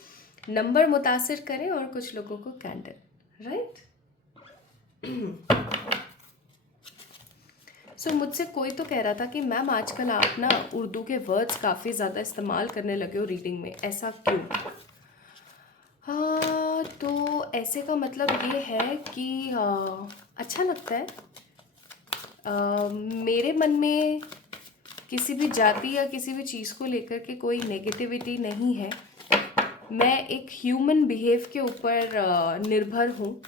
नंबर मुतासिर करें और कुछ लोगों को कैंडल, राइट। सो मुझसे कोई तो कह रहा था कि मैम आजकल आप ना उर्दू के वर्ड्स काफ़ी ज़्यादा इस्तेमाल करने लगे हो रीडिंग में, ऐसा क्यों। हाँ, तो ऐसे का मतलब ये है कि अच्छा लगता है। मेरे मन में किसी भी जाति या किसी भी चीज़ को लेकर के कोई नेगेटिविटी नहीं है। मैं एक ह्यूमन बिहेव के ऊपर निर्भर हूँ।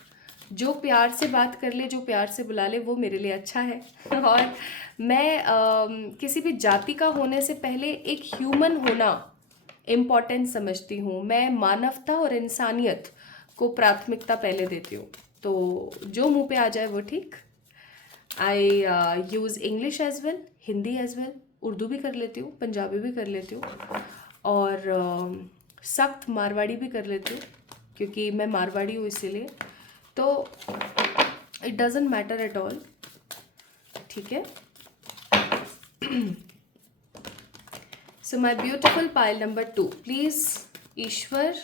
जो प्यार से बात कर ले, जो प्यार से बुला ले, वो मेरे लिए अच्छा है। और मैं किसी भी जाति का होने से पहले एक ह्यूमन होना इम्पॉर्टेंट समझती हूँ। मैं मानवता और इंसानियत को प्राथमिकता पहले देती हूँ। तो जो मुंह पे आ जाए वो ठीक। I use English as well, Hindi as well, Urdu भी कर लेती हूँ, पंजाबी भी कर लेती हूँ, और सख्त मारवाड़ी भी कर लेती हूँ क्योंकि मैं मारवाड़ी हूँ इसीलिए। तो it doesn't matter at all, ठीक है। So my beautiful pile number 2, please ईश्वर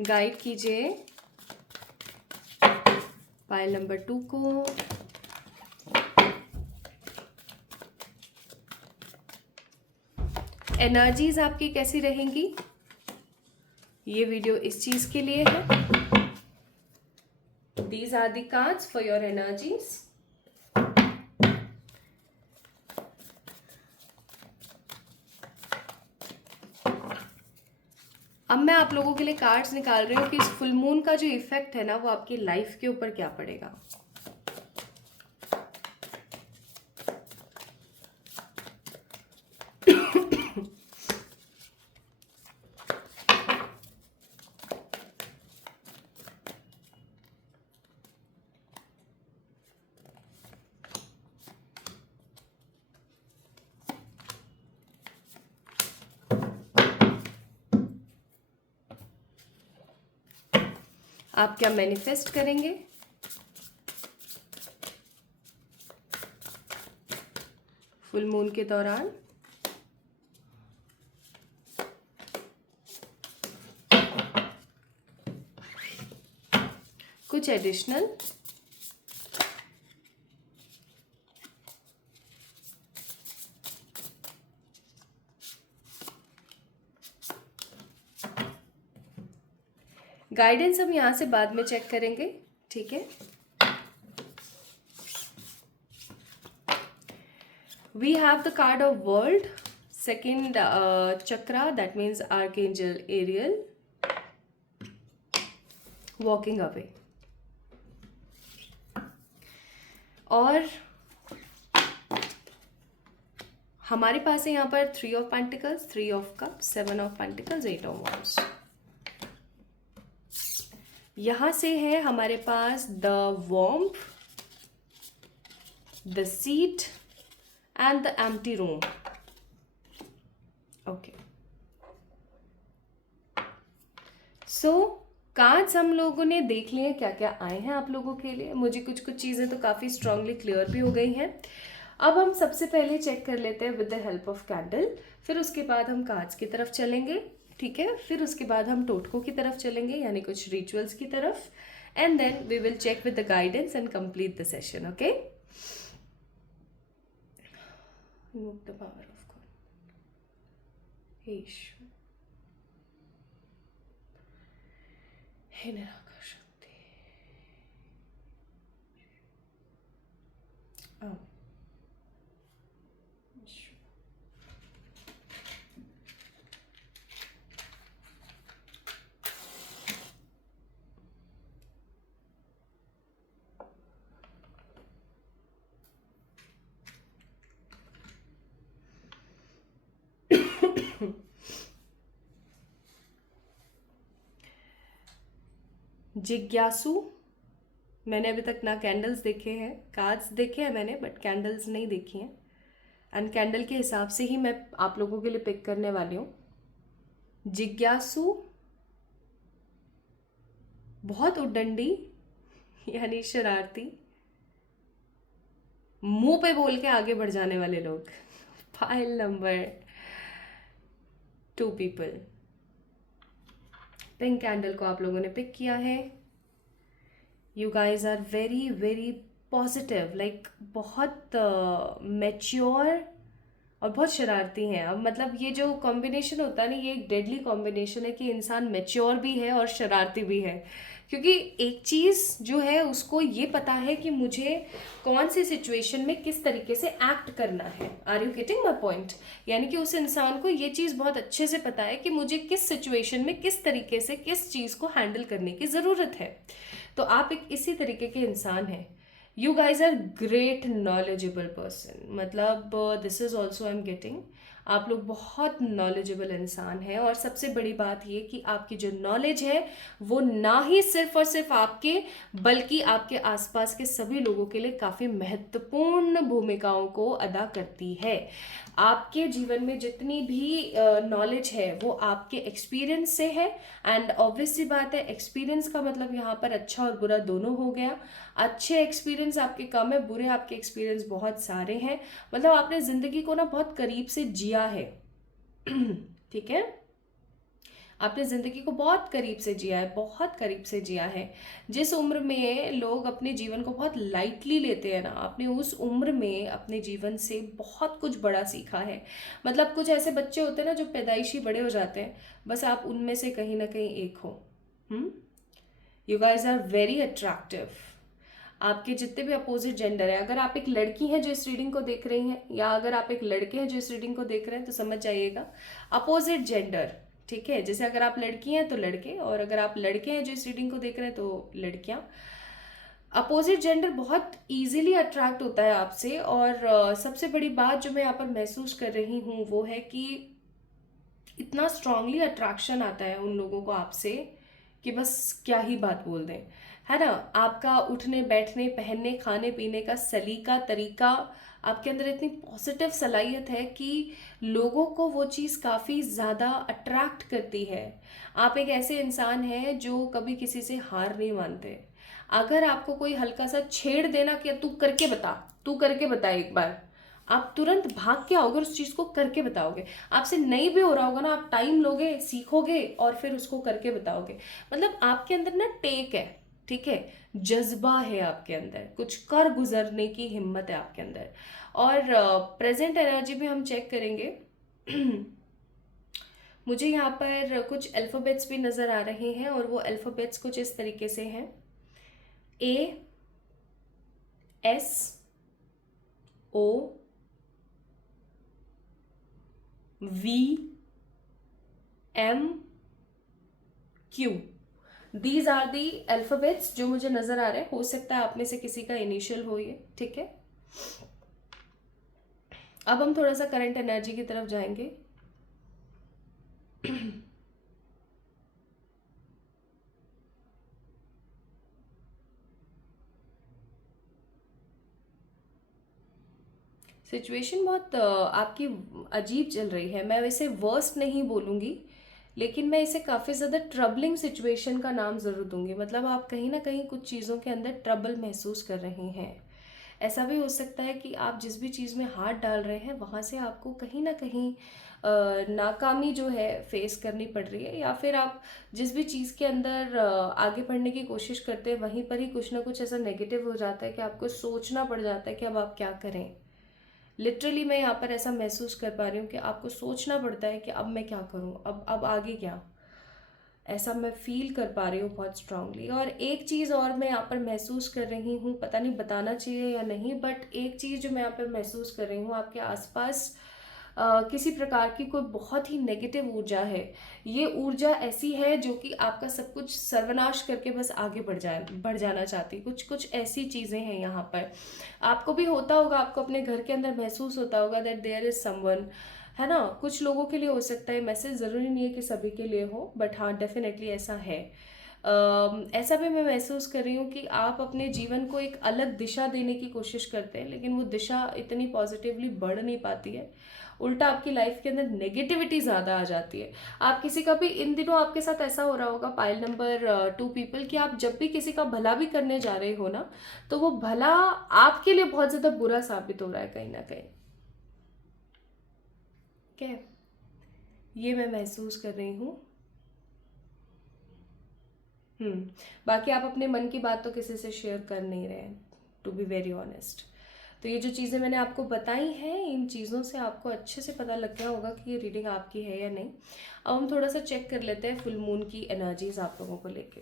गाइड कीजिए पाइल नंबर 2 को। एनर्जीज आपकी कैसी रहेंगी, ये वीडियो इस चीज के लिए है। These are the cards for your energies. अब मैं आप लोगों के लिए कार्ड्स निकाल रही हूँ कि इस फुल मून का जो इफेक्ट है ना वो आपकी लाइफ के ऊपर क्या पड़ेगा। आप क्या मैनिफेस्ट करेंगे, फुल मून के दौरान। कुछ एडिशनल, गाइडेंस हम यहां से बाद में चेक करेंगे, ठीक है। We have the card of world, second chakra, that means Archangel Ariel walking away, और हमारे पास है यहाँ पर 3 of Pentacles, 3 of Cups, 7 of Pentacles, 8 of Wands। यहाँ से है हमारे पास the warmth, the seat and the empty room, okay। So cards हम लोगों ने देख लिए क्या क्या आए हैं आप लोगों के लिए। मुझे कुछ कुछ चीज़ें तो काफ़ी स्ट्रांगली क्लियर भी हो गई हैं। अब हम सबसे पहले चेक कर लेते हैं with the help of candle, फिर उसके बाद हम कार्ड्स की तरफ चलेंगे, ठीक है। फिर उसके बाद हम टोटकों की तरफ चलेंगे, यानी कुछ रिचुअल्स की तरफ, and then we will check with the guidance and complete the session, okay. Invoke the power of God, हे ईश्वर, हे निराकार शक्ति, आमीन। जिज्ञासु, मैंने अभी तक ना कैंडल्स देखे हैं, कार्ड्स देखे हैं मैंने, बट कैंडल्स नहीं देखी हैं, एंड कैंडल के हिसाब से ही मैं आप लोगों के लिए पिक करने वाली हूँ। जिज्ञासु, बहुत उद्दंडी यानी शरारती, मुंह पे बोल के आगे बढ़ जाने वाले लोग। Pile number 2 people, pink candle को आप लोगों ने पिक किया है। You guys are very very positive, like बहुत मैच्योर और बहुत शरारती हैं। अब मतलब ये जो कॉम्बिनेशन होता है ना, ये एक डेडली कॉम्बिनेशन है कि इंसान मैच्योर भी है और शरारती भी है, क्योंकि एक चीज़ जो है उसको ये पता है कि मुझे कौन सी सिचुएशन में किस तरीके से एक्ट करना है। Are you getting my point? यानी कि उस इंसान को ये चीज़ बहुत अच्छे से पता है कि मुझे किस सिचुएशन में किस तरीके से किस चीज़ को हैंडल करने की ज़रूरत है। तो आप एक इसी तरीके के इंसान हैं। You guys are great knowledgeable person, मतलब this is also I am getting, आप लोग बहुत नॉलेजेबल इंसान हैं, और सबसे बड़ी बात ये कि आपकी जो नॉलेज है वो ना ही सिर्फ और सिर्फ आपके, बल्कि आपके आसपास के सभी लोगों के लिए काफ़ी महत्वपूर्ण भूमिकाओं को अदा करती है। आपके जीवन में जितनी भी नॉलेज है वो आपके एक्सपीरियंस से है। एंड ऑब्वियस सी बात है, एक्सपीरियंस का मतलब यहाँ पर अच्छा और बुरा दोनों हो गया। अच्छे एक्सपीरियंस आपके कम है, बुरे आपके एक्सपीरियंस बहुत सारे हैं। मतलब आपने ज़िंदगी को ना बहुत करीब से जिया है। ठीक है, आपने ज़िंदगी को बहुत करीब से जिया है, बहुत करीब से जिया है। जिस उम्र में लोग अपने जीवन को बहुत लाइटली लेते हैं ना, आपने उस उम्र में अपने जीवन से बहुत कुछ बड़ा सीखा है। मतलब कुछ ऐसे बच्चे होते हैं ना जो पैदाइशी बड़े हो जाते हैं, बस आप उनमें से कहीं ना कहीं एक हो। You guys are very attractive. आपके जितने भी अपोजिट जेंडर है, अगर आप एक लड़की हैं जो इस रीडिंग को देख रही हैं, या अगर आप एक लड़के हैं जो इस रीडिंग को देख रहे हैं, तो समझ जाइएगा अपोजिट जेंडर। ठीक है, जैसे अगर आप लड़की हैं तो लड़के, और अगर आप लड़के हैं जो इस रीडिंग को देख रहे हैं तो लड़कियां। अपोजिट जेंडर बहुत इजीली अट्रैक्ट होता है आपसे। और सबसे बड़ी बात जो मैं यहाँ पर महसूस कर रही हूँ वो है कि इतना स्ट्रांगली अट्रैक्शन आता है उन लोगों को आपसे कि बस क्या ही बात बोल दें, है ना। आपका उठने बैठने, पहनने, खाने पीने का सलीका तरीका, आपके अंदर इतनी पॉजिटिव सलाहियत है कि लोगों को वो चीज़ काफ़ी ज़्यादा अट्रैक्ट करती है। आप एक ऐसे इंसान हैं जो कभी किसी से हार नहीं मानते। अगर आपको कोई हल्का सा छेड़ देना कि तू करके बता, तू करके बता एक बार, आप तुरंत भाग के आओगे और उस चीज़ को करके बताओगे। आपसे नहीं भी हो रहा होगा ना, आप टाइम लोगे, सीखोगे और फिर उसको करके बताओगे। मतलब आपके अंदर ना टेक है, ठीक है, जज्बा है आपके अंदर, कुछ कर गुजरने की हिम्मत है आपके अंदर। और प्रेजेंट एनर्जी भी हम चेक करेंगे। मुझे यहाँ पर कुछ अल्फ़ाबेट्स भी नज़र आ रहे हैं, और वो अल्फ़ाबेट्स कुछ इस तरीके से हैं: ASOVMQ। These are the alphabets जो मुझे नज़र आ रहे हैं। हो सकता है आप में से किसी का इनिशियल हो ये, ठीक है। अब हम थोड़ा सा करंट एनर्जी की तरफ जाएंगे। सिचुएशन बहुत आपकी अजीब चल रही है। मैं वैसे वर्स्ट नहीं बोलूँगी, लेकिन मैं इसे काफ़ी ज़्यादा ट्रबलिंग सिचुएशन का नाम ज़रूर दूंगी। मतलब आप कहीं ना कहीं कुछ चीज़ों के अंदर ट्रबल महसूस कर रहे हैं। ऐसा भी हो सकता है कि आप जिस भी चीज़ में हाथ डाल रहे हैं वहाँ से आपको कहीं ना कहीं नाकामी जो है फेस करनी पड़ रही है, या फिर आप जिस भी चीज़ के अंदर आगे बढ़ने की कोशिश करते हैं वहीं पर ही कुछ ना कुछ ऐसा नेगेटिव हो जाता है कि आपको सोचना पड़ जाता है कि अब आप क्या करें। लिटरली मैं यहाँ पर ऐसा महसूस कर पा रही हूँ कि आपको सोचना पड़ता है कि अब मैं क्या करूँ, अब आगे क्या। ऐसा मैं फील कर पा रही हूँ बहुत स्ट्रांगली। और एक चीज़ और मैं यहाँ पर महसूस कर रही हूँ, पता नहीं बताना चाहिए या नहीं, बट एक चीज़ जो मैं यहाँ पर महसूस कर रही हूँ, आपके आसपास किसी प्रकार की कोई बहुत ही नेगेटिव ऊर्जा है। ये ऊर्जा ऐसी है जो कि आपका सब कुछ सर्वनाश करके बस आगे बढ़ जाना चाहती है। कुछ कुछ ऐसी चीज़ें हैं यहाँ पर। आपको भी होता होगा, आपको अपने घर के अंदर महसूस होता होगा दैट देयर इज समवन, है ना। कुछ लोगों के लिए हो सकता है, मैसेज ज़रूरी नहीं है कि सभी के लिए हो, बट हाँ डेफिनेटली ऐसा है। ऐसा भी मैं महसूस कर रही हूँ कि आप अपने जीवन को एक अलग दिशा देने की कोशिश करते हैं, लेकिन वो दिशा इतनी पॉजिटिवली बढ़ नहीं पाती है। उल्टा आपकी लाइफ के अंदर नेगेटिविटी ज़्यादा आ जाती है। आप किसी का भी, इन दिनों आपके साथ ऐसा हो रहा होगा पाइल नंबर 2 पीपल, कि आप जब भी किसी का भला भी करने जा रहे हो ना, तो वो भला आपके लिए बहुत ज़्यादा बुरा साबित हो रहा है कहीं ना कहीं। ठीक है, ये मैं महसूस कर रही हूँ। बाकी आप अपने मन की बात तो किसी से शेयर कर नहीं रहे हैं, टू बी वेरी ऑनेस्ट। तो ये जो चीज़ें मैंने आपको बताई हैं, इन चीज़ों से आपको अच्छे से पता लग गया होगा कि ये रीडिंग आपकी है या नहीं। अब हम थोड़ा सा चेक कर लेते हैं फुल मून की एनर्जीज आप लोगों को लेके।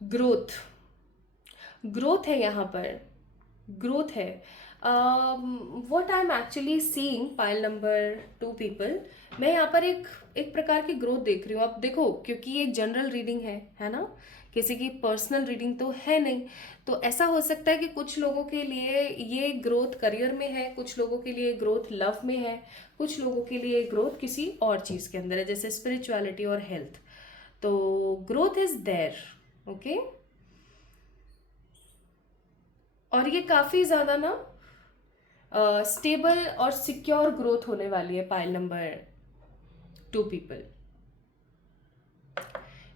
ग्रोथ, ग्रोथ है यहाँ पर, ग्रोथ है। What I am actually seeing pile number 2 people, मैं यहाँ पर एक एक प्रकार की ग्रोथ देख रही हूँ। अब देखो, क्योंकि ये एक जनरल रीडिंग है ना, किसी की पर्सनल रीडिंग तो है नहीं। तो ऐसा हो सकता है कि कुछ लोगों के लिए ये ग्रोथ करियर में है, कुछ लोगों के लिए ग्रोथ लव में है, कुछ लोगों के लिए ग्रोथ किसी और चीज़ के अंदर है, जैसे स्पिरिचुअलिटी और हेल्थ। तो ग्रोथ इज देयर। ओके। और ये काफ़ी ज़्यादा ना स्टेबल और सिक्योर ग्रोथ होने वाली है pile number 2 people.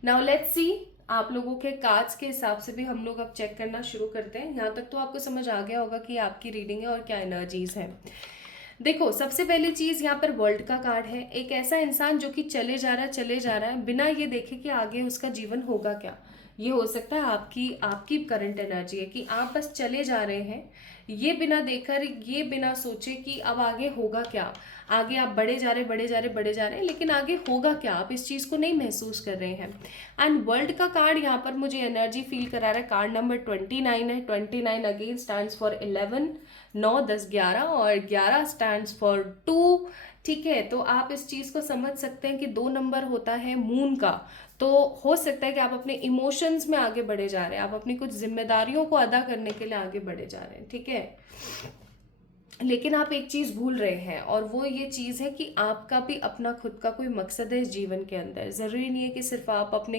Now let's सी, आप लोगों के कार्ड्स के हिसाब से भी हम लोग अब चेक करना शुरू करते हैं। यहाँ तक तो आपको समझ आ गया होगा कि आपकी रीडिंग है और क्या एनर्जीज हैं। देखो, सबसे पहली चीज़ यहाँ पर वर्ल्ड का कार्ड है। एक ऐसा इंसान जो कि चले जा रहा है बिना ये देखे कि आगे उसका जीवन होगा क्या। ये हो सकता है आपकी आपकी करंट एनर्जी है कि आप बस चले जा रहे हैं, ये बिना देखकर, ये बिना सोचे कि अब आगे होगा क्या। आगे आप बढ़े जा रहे हैं, लेकिन आगे होगा क्या आप इस चीज़ को नहीं महसूस कर रहे हैं। एंड वर्ल्ड का कार्ड यहाँ पर मुझे एनर्जी फील करा रहा है। कार्ड नंबर 29 है। 29 अगेन स्टैंड्स फॉर 11, 9, 10, 11, और 11 स्टैंड्स फॉर 2। ठीक है, तो आप इस चीज़ को समझ सकते हैं कि 2 नंबर होता है मून का। तो हो सकता है कि आप अपने इमोशंस में आगे बढ़े जा रहे हैं, आप अपनी कुछ जिम्मेदारियों को अदा करने के लिए आगे बढ़े जा रहे हैं। ठीक है, लेकिन आप एक चीज़ भूल रहे हैं, और वो ये चीज़ है कि आपका भी अपना खुद का कोई मकसद है इस जीवन के अंदर। ज़रूरी नहीं है कि सिर्फ आप अपने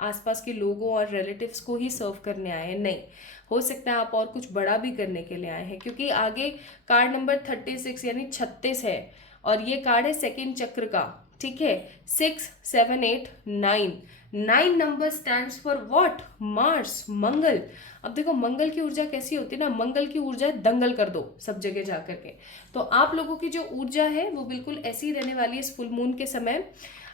आसपास के लोगों और रिलेटिव्स को ही सर्व करने आए हैं, नहीं। हो सकता है आप और कुछ बड़ा भी करने के लिए आए हैं, क्योंकि आगे कार्ड नंबर 36 यानी 36 है, और ये कार्ड है सेकेंड चक्र का। ठीक है, 6, 7, 8, 9। 9 number stands for what? Mars, मंगल। अब देखो, मंगल की ऊर्जा कैसी होती है ना, मंगल की ऊर्जा है दंगल कर दो सब जगह जा करके। तो आप लोगों की जो ऊर्जा है वो बिल्कुल ऐसी ही रहने वाली है इस फुल मून के समय।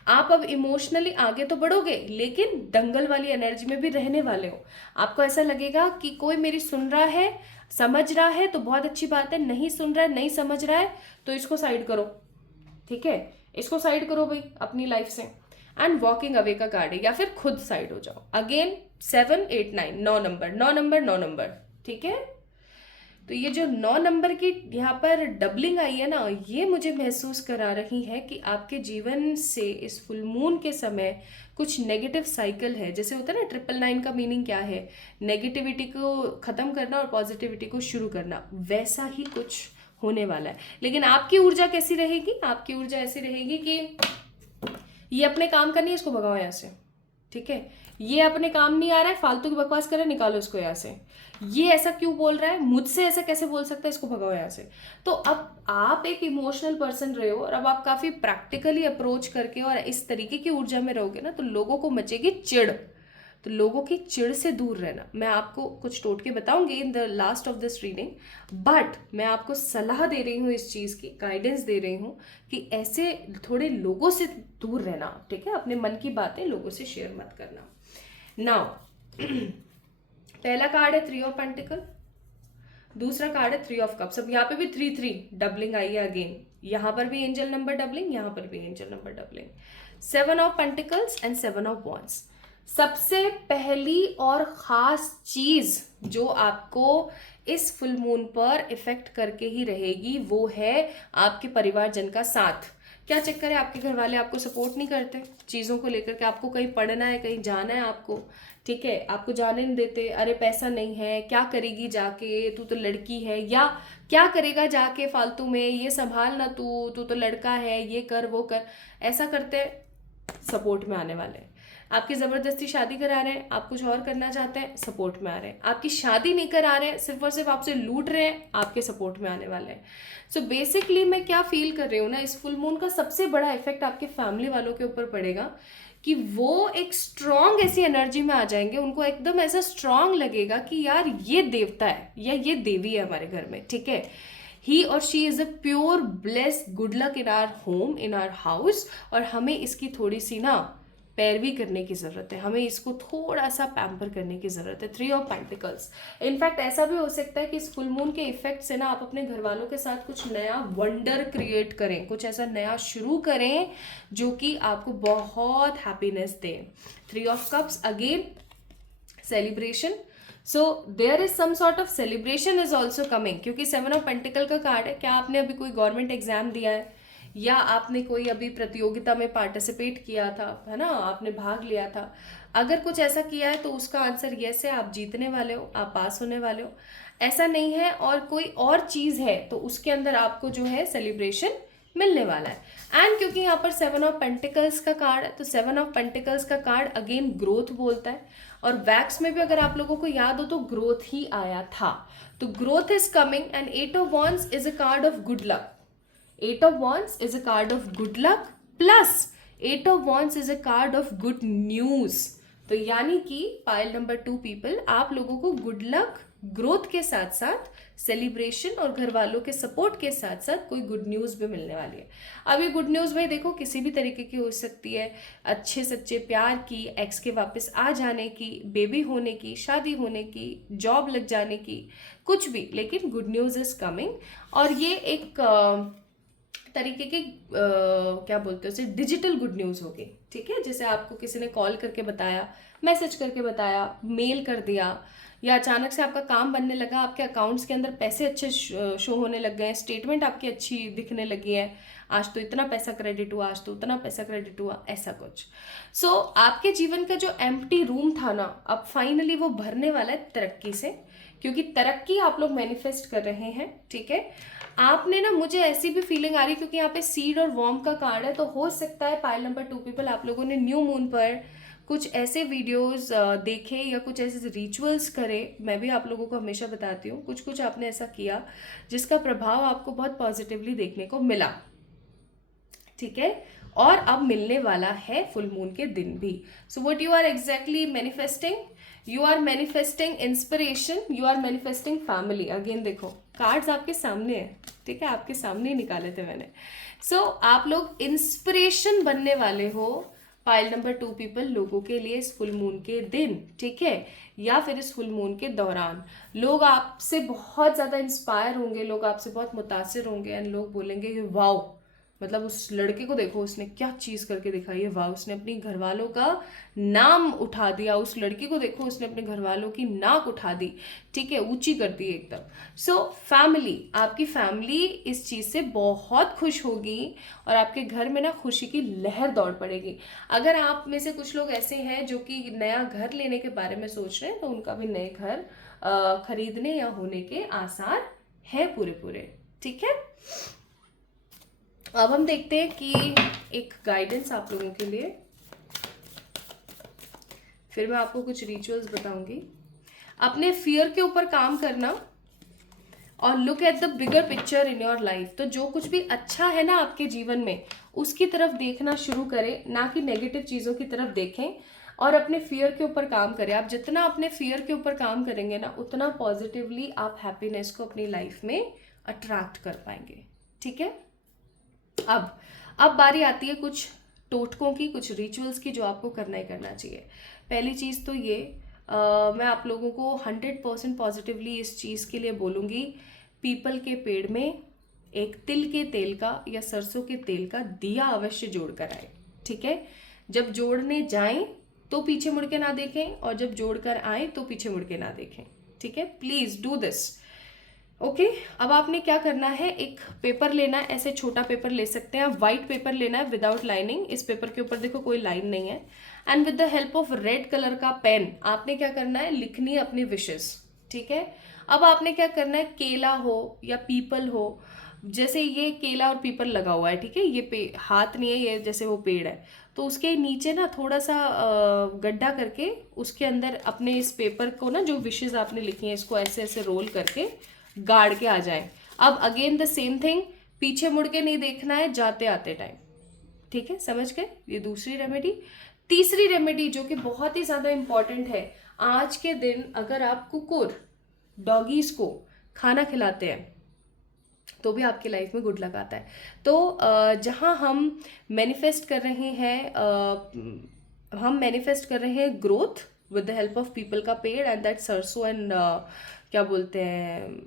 आप अब इमोशनली आगे तो बढ़ोगे, लेकिन दंगल वाली एनर्जी में भी रहने वाले हो। आपको ऐसा लगेगा कि कोई मेरी सुन रहा है, समझ रहा है, तो बहुत अच्छी बात है। नहीं सुन रहा है, नहीं समझ रहा है, तो इसको साइड करो। ठीक है, इसको साइड करो भाई अपनी लाइफ से। एंड वॉकिंग अवे का कार्ड है, या फिर खुद साइड हो जाओ। Again 7, 8, 9, 9 number, 9 number, 9 number. ठीक है, तो ये जो 9 नंबर की यहाँ पर डबलिंग आई है ना, ये मुझे महसूस करा रही है कि आपके जीवन से इस फुल मून के समय कुछ नेगेटिव साइकिल है। जैसे होता है ना, 999 का मीनिंग क्या है? नेगेटिविटी को खत्म करना और पॉजिटिविटी को शुरू करना, वैसा ही कुछ होने वाला है। लेकिन आपकी ऊर्जा कैसी रहेगी? आपकी ऊर्जा ऐसी रहेगी कि ये अपने काम का नहीं है, इसको भगाओ यहाँ से। ठीक है, ये अपने काम नहीं आ रहा है, फालतू की बकवास करे, निकालो इसको यहाँ से। ये ऐसा क्यों बोल रहा है, मुझसे ऐसा कैसे बोल सकता है, इसको भगाओ यहाँ से। तो अब आप एक इमोशनल पर्सन रहे हो, और अब आप काफी प्रैक्टिकली अप्रोच करके और इस तरीके की ऊर्जा में रहोगे ना, तो लोगों को मचेगी चिढ़। तो लोगों की चिढ़ से दूर रहना। मैं आपको कुछ टोटके बताऊंगी in the last of this reading, but मैं आपको सलाह दे रही हूँ, इस चीज़ की गाइडेंस दे रही हूँ कि ऐसे थोड़े लोगों से दूर रहना। ठीक है, अपने मन की बातें लोगों से शेयर मत करना। नाउ पहला कार्ड है 3 ऑफ पेंटिकल, दूसरा कार्ड है 3 ऑफ कप्स। अब यहाँ पे भी 3 डबलिंग आई है अगेन। यहाँ पर भी एंजल नंबर डबलिंग, यहाँ पर भी angel number doubling. 7 of pentacles and 7 of wands. सबसे पहली और ख़ास चीज़ जो आपको इस फुल मून पर इफ़ेक्ट करके ही रहेगी, वो है आपके परिवारजन का साथ। क्या चक्कर है, आपके घर वाले आपको सपोर्ट नहीं करते चीज़ों को लेकर के? आपको कहीं पढ़ना है, कहीं जाना है आपको, ठीक है, आपको जाने नहीं देते। अरे पैसा नहीं है, क्या करेगी जाके, तू तो लड़की है, या क्या करेगा जाके फालतू में, ये संभाल ना, तू तू तो लड़का है, ये कर वो कर। ऐसा करते सपोर्ट में आने वाले हैं। आपकी ज़बरदस्ती शादी करा रहे हैं, आप कुछ और करना चाहते हैं, सपोर्ट में आ रहे हैं। आपकी शादी नहीं करा रहे हैं, सिर्फ और सिर्फ आपसे लूट रहे हैं, आपके सपोर्ट में आने वाले हैं। सो बेसिकली मैं क्या फील कर रही हूँ ना, इस फुल मून का सबसे बड़ा इफेक्ट आपके फैमिली वालों के ऊपर पड़ेगा कि वो एक स्ट्रांग ऐसी एनर्जी में आ जाएंगे। उनको एकदम ऐसा स्ट्रांग लगेगा कि यार ये देवता है या ये देवी है हमारे घर में। ठीक है, ही और she is a pure blessed good luck in our home, in our house, और हमें इसकी थोड़ी सी ना पैरवी करने की ज़रूरत है, हमें इसको थोड़ा सा पैम्पर करने की ज़रूरत है। 3 ऑफ पेंटिकल्स। इनफैक्ट ऐसा भी हो सकता है कि इस फुल मून के इफेक्ट से ना आप अपने घर वालों के साथ कुछ नया वंडर क्रिएट करें, कुछ ऐसा नया शुरू करें जो कि आपको बहुत हैप्पीनेस दे। 3 of cups again celebration. So there is some sort of celebration is also coming, क्योंकि 7 ऑफ पेंटिकल का कार्ड है। क्या आपने अभी कोई गवर्नमेंट एग्जाम दिया है, या आपने कोई अभी प्रतियोगिता में पार्टिसिपेट किया था, है ना, आपने भाग लिया था। अगर कुछ ऐसा किया है तो उसका आंसर यस है, आप जीतने वाले हो, आप पास होने वाले हो। ऐसा नहीं है और कोई और चीज़ है तो उसके अंदर आपको जो है सेलिब्रेशन मिलने वाला है। एंड क्योंकि यहाँ पर 7 ऑफ पेंटिकल्स का कार्ड है तो 7 ऑफ पेंटिकल्स का कार्ड अगेन ग्रोथ बोलता है। और वैक्स में भी अगर आप लोगों को याद हो तो ग्रोथ ही आया था, तो growth is coming. And 8 of wands is a card of good luck. 8 of Wands is a card of good luck plus 8 of Wands is a card of good news। तो यानी कि पाइल नंबर 2 पीपल, आप लोगों को good luck, growth के साथ साथ celebration और घर वालों के सपोर्ट के साथ साथ कोई गुड न्यूज़ भी मिलने वाली है। अब ये गुड न्यूज़ भाई देखो किसी भी तरीके की हो सकती है, अच्छे सच्चे प्यार की, एक्स के वापस आ जाने की, बेबी होने की, शादी होने की, जॉब लग जाने की, कुछ भी, लेकिन गुड न्यूज़ इज कमिंग। और ये एक तरीके की क्या बोलते हैं उसे, डिजिटल गुड न्यूज़ होगी, ठीक है। जैसे आपको किसी ने कॉल करके बताया, मैसेज करके बताया, मेल कर दिया, या अचानक से आपका काम बनने लगा, आपके अकाउंट्स के अंदर पैसे अच्छे शो होने लग गए, स्टेटमेंट आपकी अच्छी दिखने लगी है, आज तो इतना पैसा क्रेडिट हुआ, आज तो उतना पैसा क्रेडिट हुआ, ऐसा कुछ। सो आपके जीवन का जो एम्प्टी रूम था ना, अब फाइनली वो भरने वाला है तरक्की से, क्योंकि तरक्की आप लोग मैनिफेस्ट कर रहे हैं, ठीक है। आपने ना, मुझे ऐसी भी फीलिंग आ रही है क्योंकि यहाँ पे सीड और वॉर्म का कार्ड है, तो हो सकता है पाइल नंबर 2 पीपल आप लोगों ने न्यू मून पर कुछ ऐसे वीडियोस देखे या कुछ ऐसे रिचुअल्स करे। मैं भी आप लोगों को हमेशा बताती हूँ, कुछ कुछ आपने ऐसा किया जिसका प्रभाव आपको बहुत पॉजिटिवली देखने को मिला, ठीक है। और अब मिलने वाला है फुल मून के दिन भी। So what you are exactly manifesting, you are manifesting inspiration, you are manifesting family. Again देखो कार्ड्स आपके सामने है, ठीक है, आपके सामने ही निकाले थे मैंने। सो आप लोग इंस्पिरेशन बनने वाले हो पाइल नंबर 2 पीपल लोगों के लिए इस फुल मून के दिन, ठीक है, या फिर इस फुल मून के दौरान। लोग आपसे बहुत ज़्यादा इंस्पायर होंगे, लोग आपसे बहुत मुतासिर होंगे, एंड लोग बोलेंगे कि वाओ, मतलब उस लड़के को देखो उसने क्या चीज़ करके दिखाई है, वाह उसने अपनी घर वालों का नाम उठा दिया, उस लड़की को देखो उसने अपने घर वालों की नाक उठा दी, ठीक है, ऊंची कर दी एकदम। सो फैमिली, आपकी फैमिली इस चीज़ से बहुत खुश होगी और आपके घर में ना खुशी की लहर दौड़ पड़ेगी। अगर आप में से कुछ लोग ऐसे हैं जो कि नया घर लेने के बारे में सोच रहे हैं तो उनका भी नए घर खरीदने या होने के आसार है पूरे पूरे, ठीक है। अब हम देखते हैं कि एक गाइडेंस आप लोगों के लिए, फिर मैं आपको कुछ रिचुअल्स बताऊंगी। अपने फियर के ऊपर काम करना और look at the bigger picture in your life. तो जो कुछ भी अच्छा है ना आपके जीवन में उसकी तरफ देखना शुरू करें, ना कि नेगेटिव चीज़ों की तरफ देखें, और अपने फियर के ऊपर काम करें। आप जितना अपने फियर के ऊपर काम करेंगे ना उतना पॉजिटिवली आप हैप्पीनेस को अपनी लाइफ में अट्रैक्ट कर पाएंगे, ठीक है। अब बारी आती है कुछ टोटकों की, कुछ रिचुअल्स की जो आपको करना ही करना चाहिए। पहली चीज़ तो ये, मैं आप लोगों को 100% पॉजिटिवली इस चीज़ के लिए बोलूँगी, पीपल के पेड़ में एक तिल के तेल का या सरसों के तेल का दिया अवश्य जोड़ कर आए, ठीक है। जब जोड़ने जाएं तो पीछे मुड़ के ना देखें, और जब जोड़ कर आए तो पीछे मुड़ के ना देखें, ठीक है। Please do this, okay. अब आपने क्या करना है, एक पेपर लेना है, ऐसे छोटा पेपर ले सकते हैं आप, वाइट पेपर लेना है विदाउट लाइनिंग। इस पेपर के ऊपर देखो कोई लाइन नहीं है, and with the help of red colour का पेन आपने क्या करना है, लिखनी है अपनी विशेस, ठीक है। अब आपने क्या करना है, केला हो या पीपल हो, जैसे ये केला और पीपल लगा हुआ है, ठीक है, ये हाथ नहीं है, ये जैसे वो पेड़ है, तो उसके नीचे ना थोड़ा सा गड्ढा करके उसके अंदर अपने इस पेपर को ना, जो विशेस आपने लिखी हैं, इसको ऐसे ऐसे रोल करके गाड़ के आ जाए। अब अगेन द सेम थिंग, पीछे मुड़ के नहीं देखना है जाते आते टाइम, ठीक है, समझ गए। ये दूसरी रेमेडी। तीसरी रेमेडी जो कि बहुत ही ज़्यादा इंपॉर्टेंट है, आज के दिन अगर आप कुकुर डॉगीज को खाना खिलाते हैं तो भी आपकी लाइफ में गुड लक आता है। तो जहाँ हम मैनिफेस्ट कर रहे हैं, growth with the help of people का पेड़ एंड दैट सरसों एंड क्या बोलते हैं,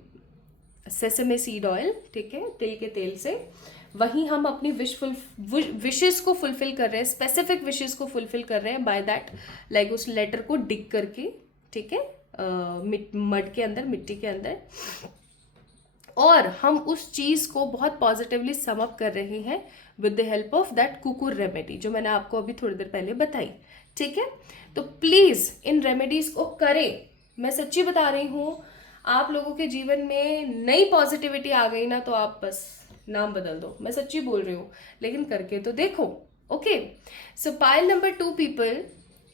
सेसमे सीड ऑयल, ठीक है, तिल के तेल से, वहीं हम अपनी विशेस को फुलफिल कर रहे हैं, स्पेसिफिक विशेस को फुलफिल कर रहे हैं बाय दैट, लाइक उस लेटर को डिग करके, ठीक है, मड के अंदर, मिट्टी के अंदर, और हम उस चीज़ को बहुत पॉजिटिवली सम अप कर रहे हैं with the help of that कुकुर रेमेडी जो मैंने आपको अभी थोड़ी देर पहले बताई। ठीक है, तो प्लीज़ इन रेमेडीज़ को करें। मैं सच्ची बता रही हूँ, आप लोगों के जीवन में नई पॉजिटिविटी आ गई ना, तो आप बस नाम बदल दो। मैं सच्ची बोल रही हूँ, लेकिन करके तो देखो। ओके, सो पाइल नंबर 2 पीपल,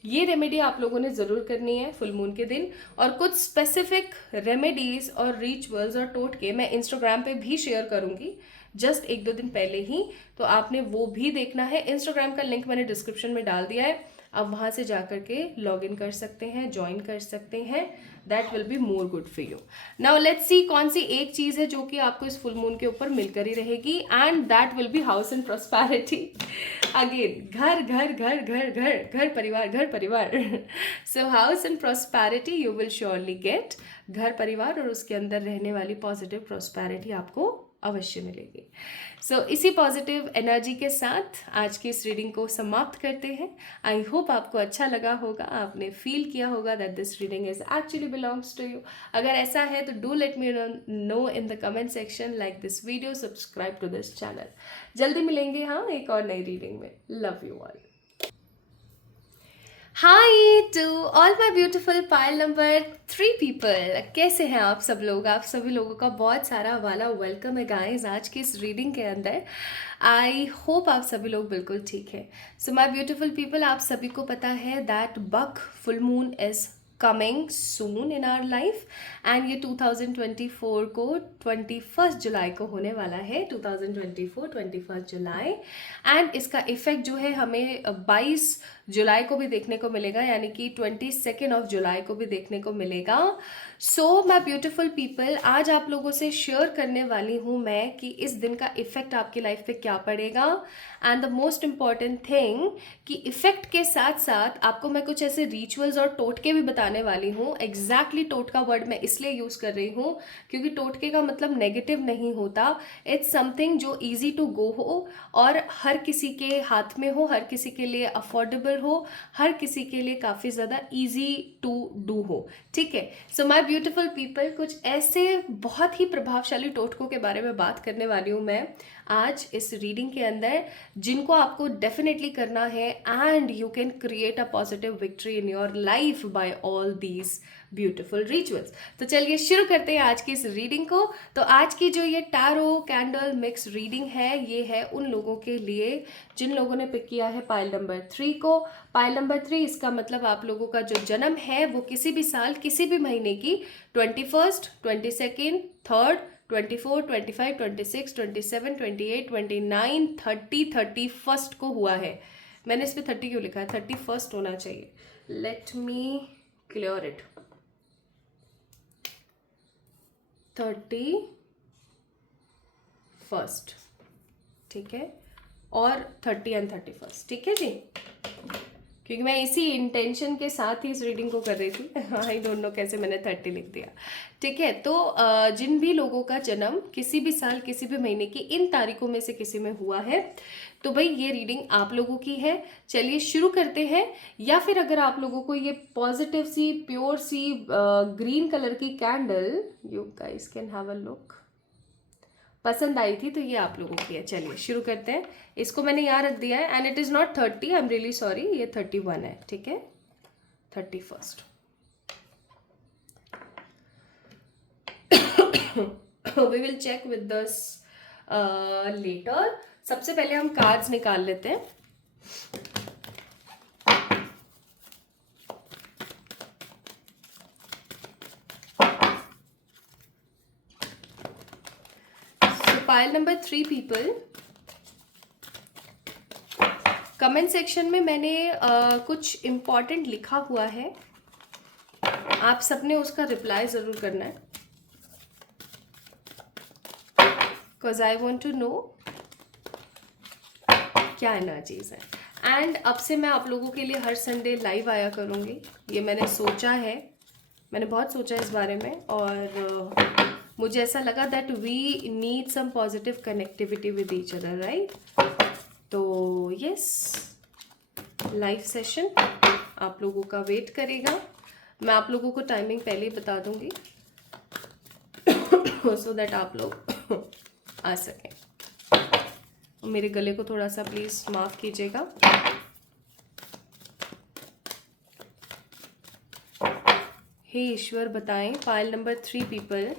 ये रेमेडी आप लोगों ने ज़रूर करनी है फुल मून के दिन। और कुछ स्पेसिफिक रेमेडीज़ और रिचुअल्स और टोटके मैं इंस्टाग्राम पे भी शेयर करूँगी जस्ट 1-2 दिन पहले ही, तो आपने वो भी देखना है। इंस्टाग्राम का लिंक मैंने डिस्क्रिप्शन में डाल दिया है, आप वहाँ से जा करके लॉग इन कर सकते हैं, ज्वाइन कर सकते हैं। That will be more good for you. Now let's सी कौन सी एक चीज़ है जो कि आपको इस फुल मून के ऊपर मिलकर ही रहेगी, and that will be house and prosperity. Again, घर घर घर घर घर घर परिवार घर परिवार। So house and prosperity you will surely get. घर परिवार और उसके अंदर रहने वाली पॉजिटिव प्रॉस्पेरिटी आपको अवश्य मिलेगी। सो इसी पॉजिटिव एनर्जी के साथ आज की इस रीडिंग को समाप्त करते हैं। आई होप आपको अच्छा लगा होगा, आपने फील किया होगा that this reading is actually belongs to you. अगर ऐसा है तो do let me know in the comment section, like this video, subscribe to this channel. जल्दी मिलेंगे हाँ एक और नई रीडिंग में। Love you all. Hi to all my beautiful pile number 3 people, कैसे हैं आप सब लोग? आप सभी लोगों का बहुत सारा वाला वेलकम है गाइस आज की इस रीडिंग के अंदर। आई होप आप सभी लोग बिल्कुल ठीक है। सो माई ब्यूटिफुल पीपल, आप सभी को पता है that buck full moon is coming soon in our life, and ये 2024 को 21 जुलाई को होने वाला है। 2024 21 जुलाई, एंड इसका इफेक्ट जो है हमें 22 जुलाई को भी देखने को मिलेगा, यानी कि 22 ऑफ जुलाई को भी देखने को मिलेगा। सो माय ब्यूटीफुल पीपल, आज आप लोगों से शेयर करने वाली हूँ मैं कि इस दिन का इफेक्ट आपकी लाइफ पे क्या पड़ेगा, and the most important thing कि इफेक्ट के साथ साथ आपको मैं कुछ ऐसे रिचुअल्स और टोटके भी बताने वाली हूँ। एग्जैक्टली टोटका वर्ड मैं इसलिए यूज़ कर रही हूँ क्योंकि टोटके का मतलब नेगेटिव नहीं होता। इट्स समथिंग जो ईजी टू गो हो और हर किसी के हाथ में हो, हर किसी के लिए अफोर्डेबल हो, हर किसी के लिए काफ़ी ज़्यादा ईजी टू डू हो। ठीक है, सो माय ब्यूटीफुल पीपल, कुछ ऐसे बहुत ही प्रभावशाली टोटकों के बारे में बात करने वाली हूँ मैं आज इस रीडिंग के अंदर, जिनको आपको डेफिनेटली करना है, and you can create a positive victory in your life by all these beautiful rituals. तो चलिए शुरू करते हैं आज की इस रीडिंग को। तो आज की जो ये टैरो कैंडल मिक्स रीडिंग है, ये है उन लोगों के लिए जिन लोगों ने पिक किया है पाइल नंबर 3 को। पाइल नंबर 3, इसका मतलब आप लोगों का जो जन्म है वो किसी भी साल किसी भी महीने की 21, 22, 3rd, 24, 25, 26, 27, 28, 29, 30, 31 को हुआ है। मैंने इस पे 30 क्यों लिखा है? 31 होना चाहिए। Let me clear it. 31, ठीक है, और 30 एंड 31, ठीक है जी, क्योंकि मैं इसी इंटेंशन के साथ ही इस रीडिंग को कर रही थी। आई डोंट नो कैसे मैंने 30 लिख दिया। ठीक है, तो जिन भी लोगों का जन्म किसी भी साल किसी भी महीने की इन तारीखों में से किसी में हुआ है, तो भाई ये रीडिंग आप लोगों की है। चलिए शुरू करते हैं। या फिर अगर आप लोगों को ये पॉजिटिव सी प्योर सी ग्रीन कलर की candle, you guys can have a look, पसंद आई थी तो ये आप लोगों की है। चलिए शुरू करते हैं। इसको मैंने यहाँ रख दिया है, and it is not 30, I am really sorry, ये 31 है। ठीक है, 31st। We will check with this letter. सबसे पहले हम कार्ड्स निकाल लेते हैं। Pile number 3 people, comment section में मैंने कुछ इम्पॉर्टेंट लिखा हुआ है, आप सबने उसका रिप्लाई ज़रूर करना है, because I want to know क्या एनर्जीज है। एंड अब से मैं आप लोगों के लिए हर संडे लाइव आया करूँगी, ये मैंने सोचा है, मैंने बहुत सोचा इस बारे में, और मुझे ऐसा लगा that we need some positive connectivity with each other, right? तो यस, लाइव सेशन आप लोगों का वेट करेगा। मैं आप लोगों को टाइमिंग पहले ही बता दूंगी। सो दैट आप लोग आ सकें। मेरे गले को थोड़ा सा प्लीज़ माफ़ कीजिएगा। हे ईश्वर बताएं, pile number 3 people,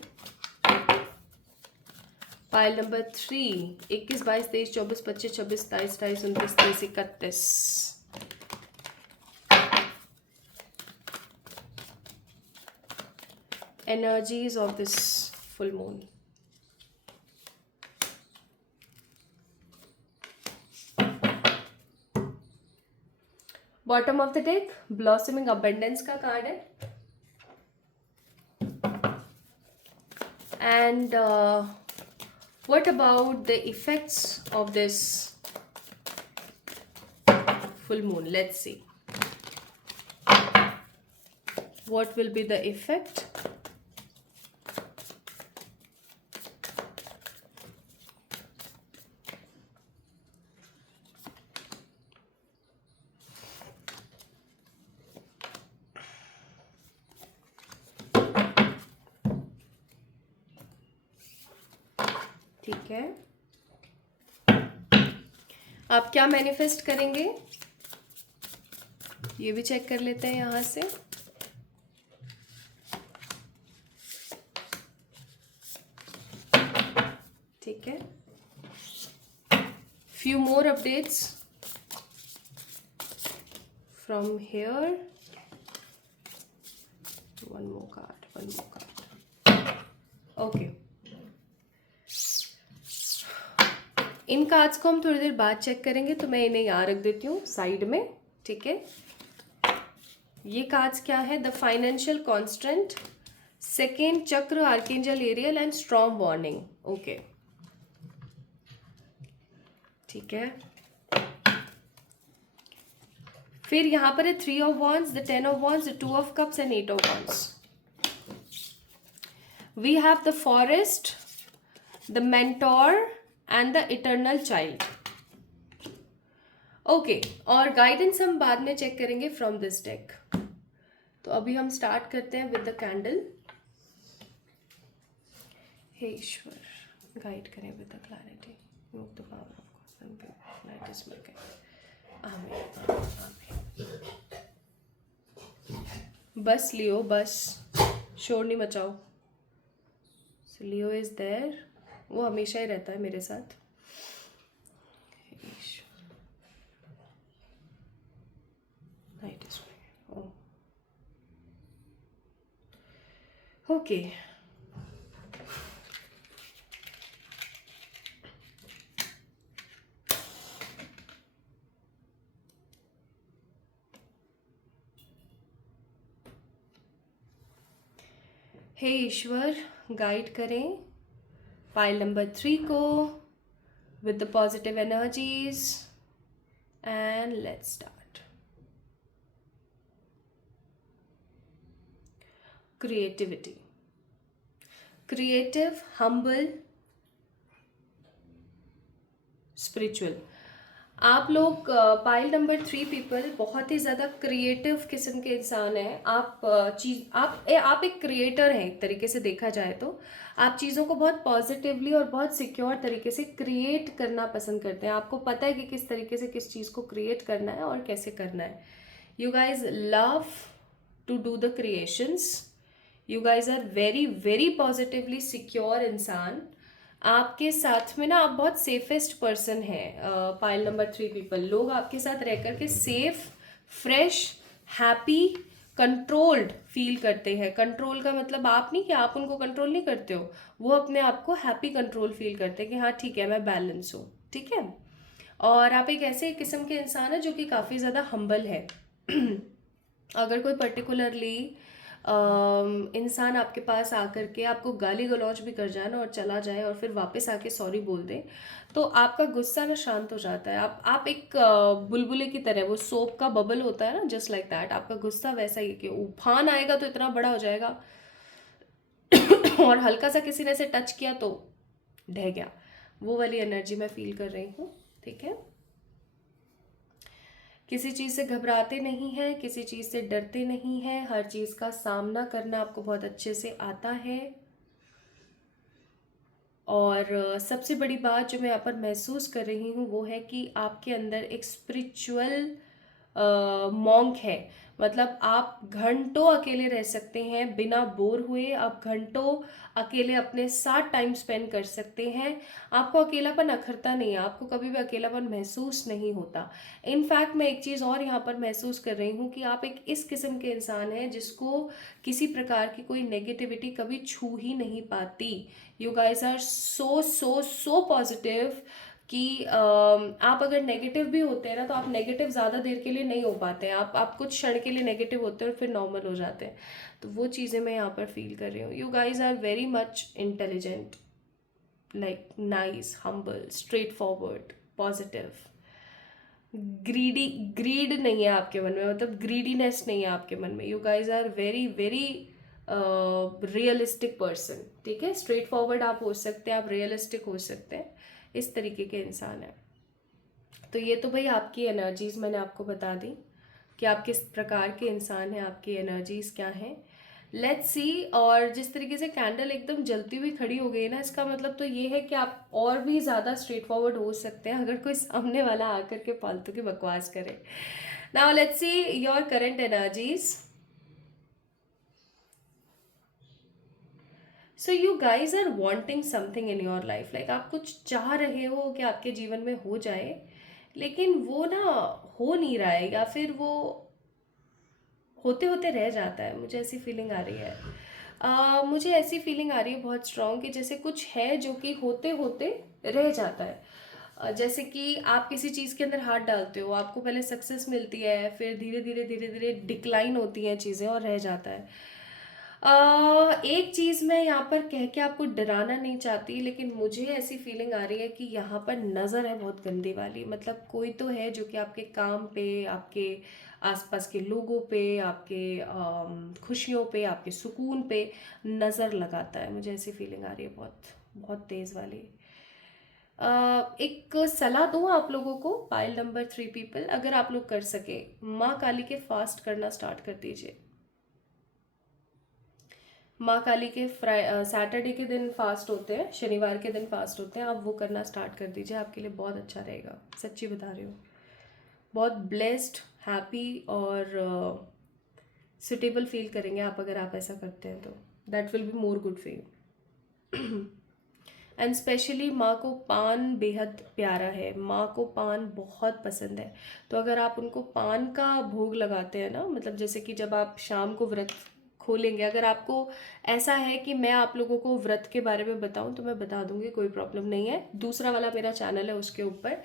pile number 3, 21, 22, 23, 24, 25, 26, 27, 28, 29, 30, 31। Energies of this full moon. Bottom of the deck blossoming abundance का कार्ड है, and what about the effects of this full moon? Let's see what will be the effect. ठीक है, आप क्या manifest करेंगे ये भी check कर लेते हैं यहां से। ठीक है, few more updates from here. One more card. Okay. In cards को हम थोड़ी देर बाद चेक करेंगे, तो मैं इन्हें यहाँ रख देती हूँ साइड में। ठीक है, ये कार्ड्स क्या है? The financial constant, second chakra, archangel Ariel and strong warning. Okay, ठीक है। फिर यहाँ पर है 3 of wands, the 10 of wands, the 2 of cups and 8 of wands. We have the forest, the mentor and the eternal child. Okay, और guidance हम बाद में चेक करेंगे फ्रॉम दिस डेक। तो अभी हम स्टार्ट करते हैं विद द कैंडल। हे ईश्वर गाइड करें with the clarity, move the power of God, light is working. आमीन। बस लियो, बस शोर नहीं मचाओ। सो लियो इज देयर, वो हमेशा ही रहता है मेरे साथ। ओके, हे ईश्वर गाइड करें पाइल नंबर 3 को with the positive energies, and let's start. Creativity, creative, humble, spiritual. आप लोग पाइल नंबर 3 पीपल बहुत ही ज़्यादा क्रिएटिव किस्म के इंसान हैं। आप एक क्रिएटर हैं, एक तरीके से देखा जाए तो आप चीज़ों को बहुत पॉजिटिवली और बहुत सिक्योर तरीके से क्रिएट करना पसंद करते हैं। आपको पता है कि किस तरीके से किस चीज़ को क्रिएट करना है और कैसे करना है। You guys love to do the creations, you guys are very very positively secure इंसान। आपके साथ में ना आप बहुत सेफेस्ट पर्सन हैं। पाइल नंबर 3 पीपल, लोग आपके साथ रह करके safe, fresh, happy, controlled feel करते हैं। कंट्रोल का मतलब आप नहीं कि आप उनको कंट्रोल नहीं करते हो, वो अपने आप को हैप्पी कंट्रोल फील करते हैं कि हाँ ठीक है मैं बैलेंस हूँ। ठीक है, और आप एक ऐसे किस्म के इंसान हैं जो कि काफ़ी ज़्यादा हम्बल है। अगर कोई पर्टिकुलरली इंसान आपके पास आकर के आपको गाली गलौज भी कर जाए ना और चला जाए और फिर वापस आके सॉरी बोल दे, तो आपका गुस्सा ना शांत हो जाता है। आप एक बुलबुले की तरह, वो सोप का बबल होता है ना, जस्ट लाइक दैट आपका गुस्सा वैसा ही कि उफान आएगा तो इतना बड़ा हो जाएगा और हल्का सा किसी ने से टच किया तो ढह गया। वो वाली एनर्जी मैं फील कर रही हूँ। ठीक है, किसी चीज़ से घबराते नहीं हैं, किसी चीज़ से डरते नहीं हैं, हर चीज़ का सामना करना आपको बहुत अच्छे से आता है। और सबसे बड़ी बात जो मैं यहाँ पर महसूस कर रही हूँ वो है कि आपके अंदर एक स्पिरिचुअल मॉन्क है। मतलब आप घंटों अकेले रह सकते हैं बिना बोर हुए, आप घंटों अकेले अपने साथ टाइम स्पेंड कर सकते हैं। आपको अकेलापन अखरता नहीं है, आपको कभी भी अकेलापन महसूस नहीं होता। इनफैक्ट मैं एक चीज़ और यहाँ पर महसूस कर रही हूँ कि आप एक इस किस्म के इंसान हैं जिसको किसी प्रकार की कोई नेगेटिविटी कभी छू ही नहीं पाती। You guys are so so so positive कि आप अगर नेगेटिव भी होते हैं ना तो आप नेगेटिव ज़्यादा देर के लिए नहीं हो पाते हैं। आप कुछ क्षण के लिए नेगेटिव होते हैं और फिर नॉर्मल हो जाते हैं। तो वो चीज़ें मैं यहाँ पर फील कर रही हूँ। You guys are very much intelligent, like nice, humble, straight forward, positive. Greedy greed नहीं है आपके मन में, मतलब ग्रीडीनेस नहीं है आपके मन में। You guys are very very realistic person. ठीक है, स्ट्रेट फॉरवर्ड आप हो सकते हैं, आप रियलिस्टिक हो सकते हैं, इस तरीके के इंसान हैं। तो ये तो भाई आपकी एनर्जीज मैंने आपको बता दी कि आप किस प्रकार के इंसान हैं, आपकी एनर्जीज क्या हैं। Let's see. और जिस तरीके से कैंडल एकदम जलती हुई खड़ी हो गई ना, इसका मतलब तो ये है कि आप और भी ज़्यादा स्ट्रेट फॉरवर्ड हो सकते हैं अगर कोई सामने वाला आकर के फालतू की बकवास करे। Now let's see your current energies. So you guys are wanting something in your life, like आप कुछ चाह रहे हो कि आपके जीवन में हो जाए, लेकिन वो ना हो नहीं रहा है, या फिर वो होते होते रह जाता है। मुझे ऐसी फीलिंग आ रही है। मुझे ऐसी फीलिंग आ रही है बहुत स्ट्रांग कि जैसे कुछ है जो कि होते होते रह जाता है। जैसे कि आप किसी चीज़ के अंदर हाथ डालते हो, आपको पहले सक्सेस मिलती है, फिर धीरे धीरे धीरे धीरे डिक्लाइन होती हैं चीज़ें और रह जाता है। एक चीज़ मैं यहाँ पर कह के आपको डराना नहीं चाहती, लेकिन मुझे ऐसी फीलिंग आ रही है कि यहाँ पर नज़र है बहुत गंदी वाली। मतलब कोई तो है जो कि आपके काम पे, आपके आसपास के लोगों पे, आपके खुशियों पे, आपके सुकून पे नज़र लगाता है। मुझे ऐसी फीलिंग आ रही है बहुत बहुत तेज़ वाली। एक सलाह दूँ आप लोगों को, पाइल नंबर 3 पीपल, अगर आप लोग कर सके माँ काली के फास्ट करना स्टार्ट कर दीजिए। माँ काली के सैटरडे के दिन फास्ट होते हैं, शनिवार के दिन फास्ट होते हैं, आप वो करना स्टार्ट कर दीजिए, आपके लिए बहुत अच्छा रहेगा। सच्ची बता रही हूँ, बहुत ब्लेस्ड, हैप्पी और सुटेबल फील करेंगे आप अगर आप ऐसा करते हैं तो। That will be more good for you. And specially माँ को पान बेहद प्यारा है, माँ को पान बहुत पसंद है। तो अगर आप उनको पान का भोग लगाते हैं ना, मतलब जैसे कि जब आप शाम को व्रत खोलेंगे, अगर आपको ऐसा है कि मैं आप लोगों को व्रत के बारे में बताऊं तो मैं बता दूंगी, कोई प्रॉब्लम नहीं है। दूसरा वाला मेरा चैनल है उसके ऊपर,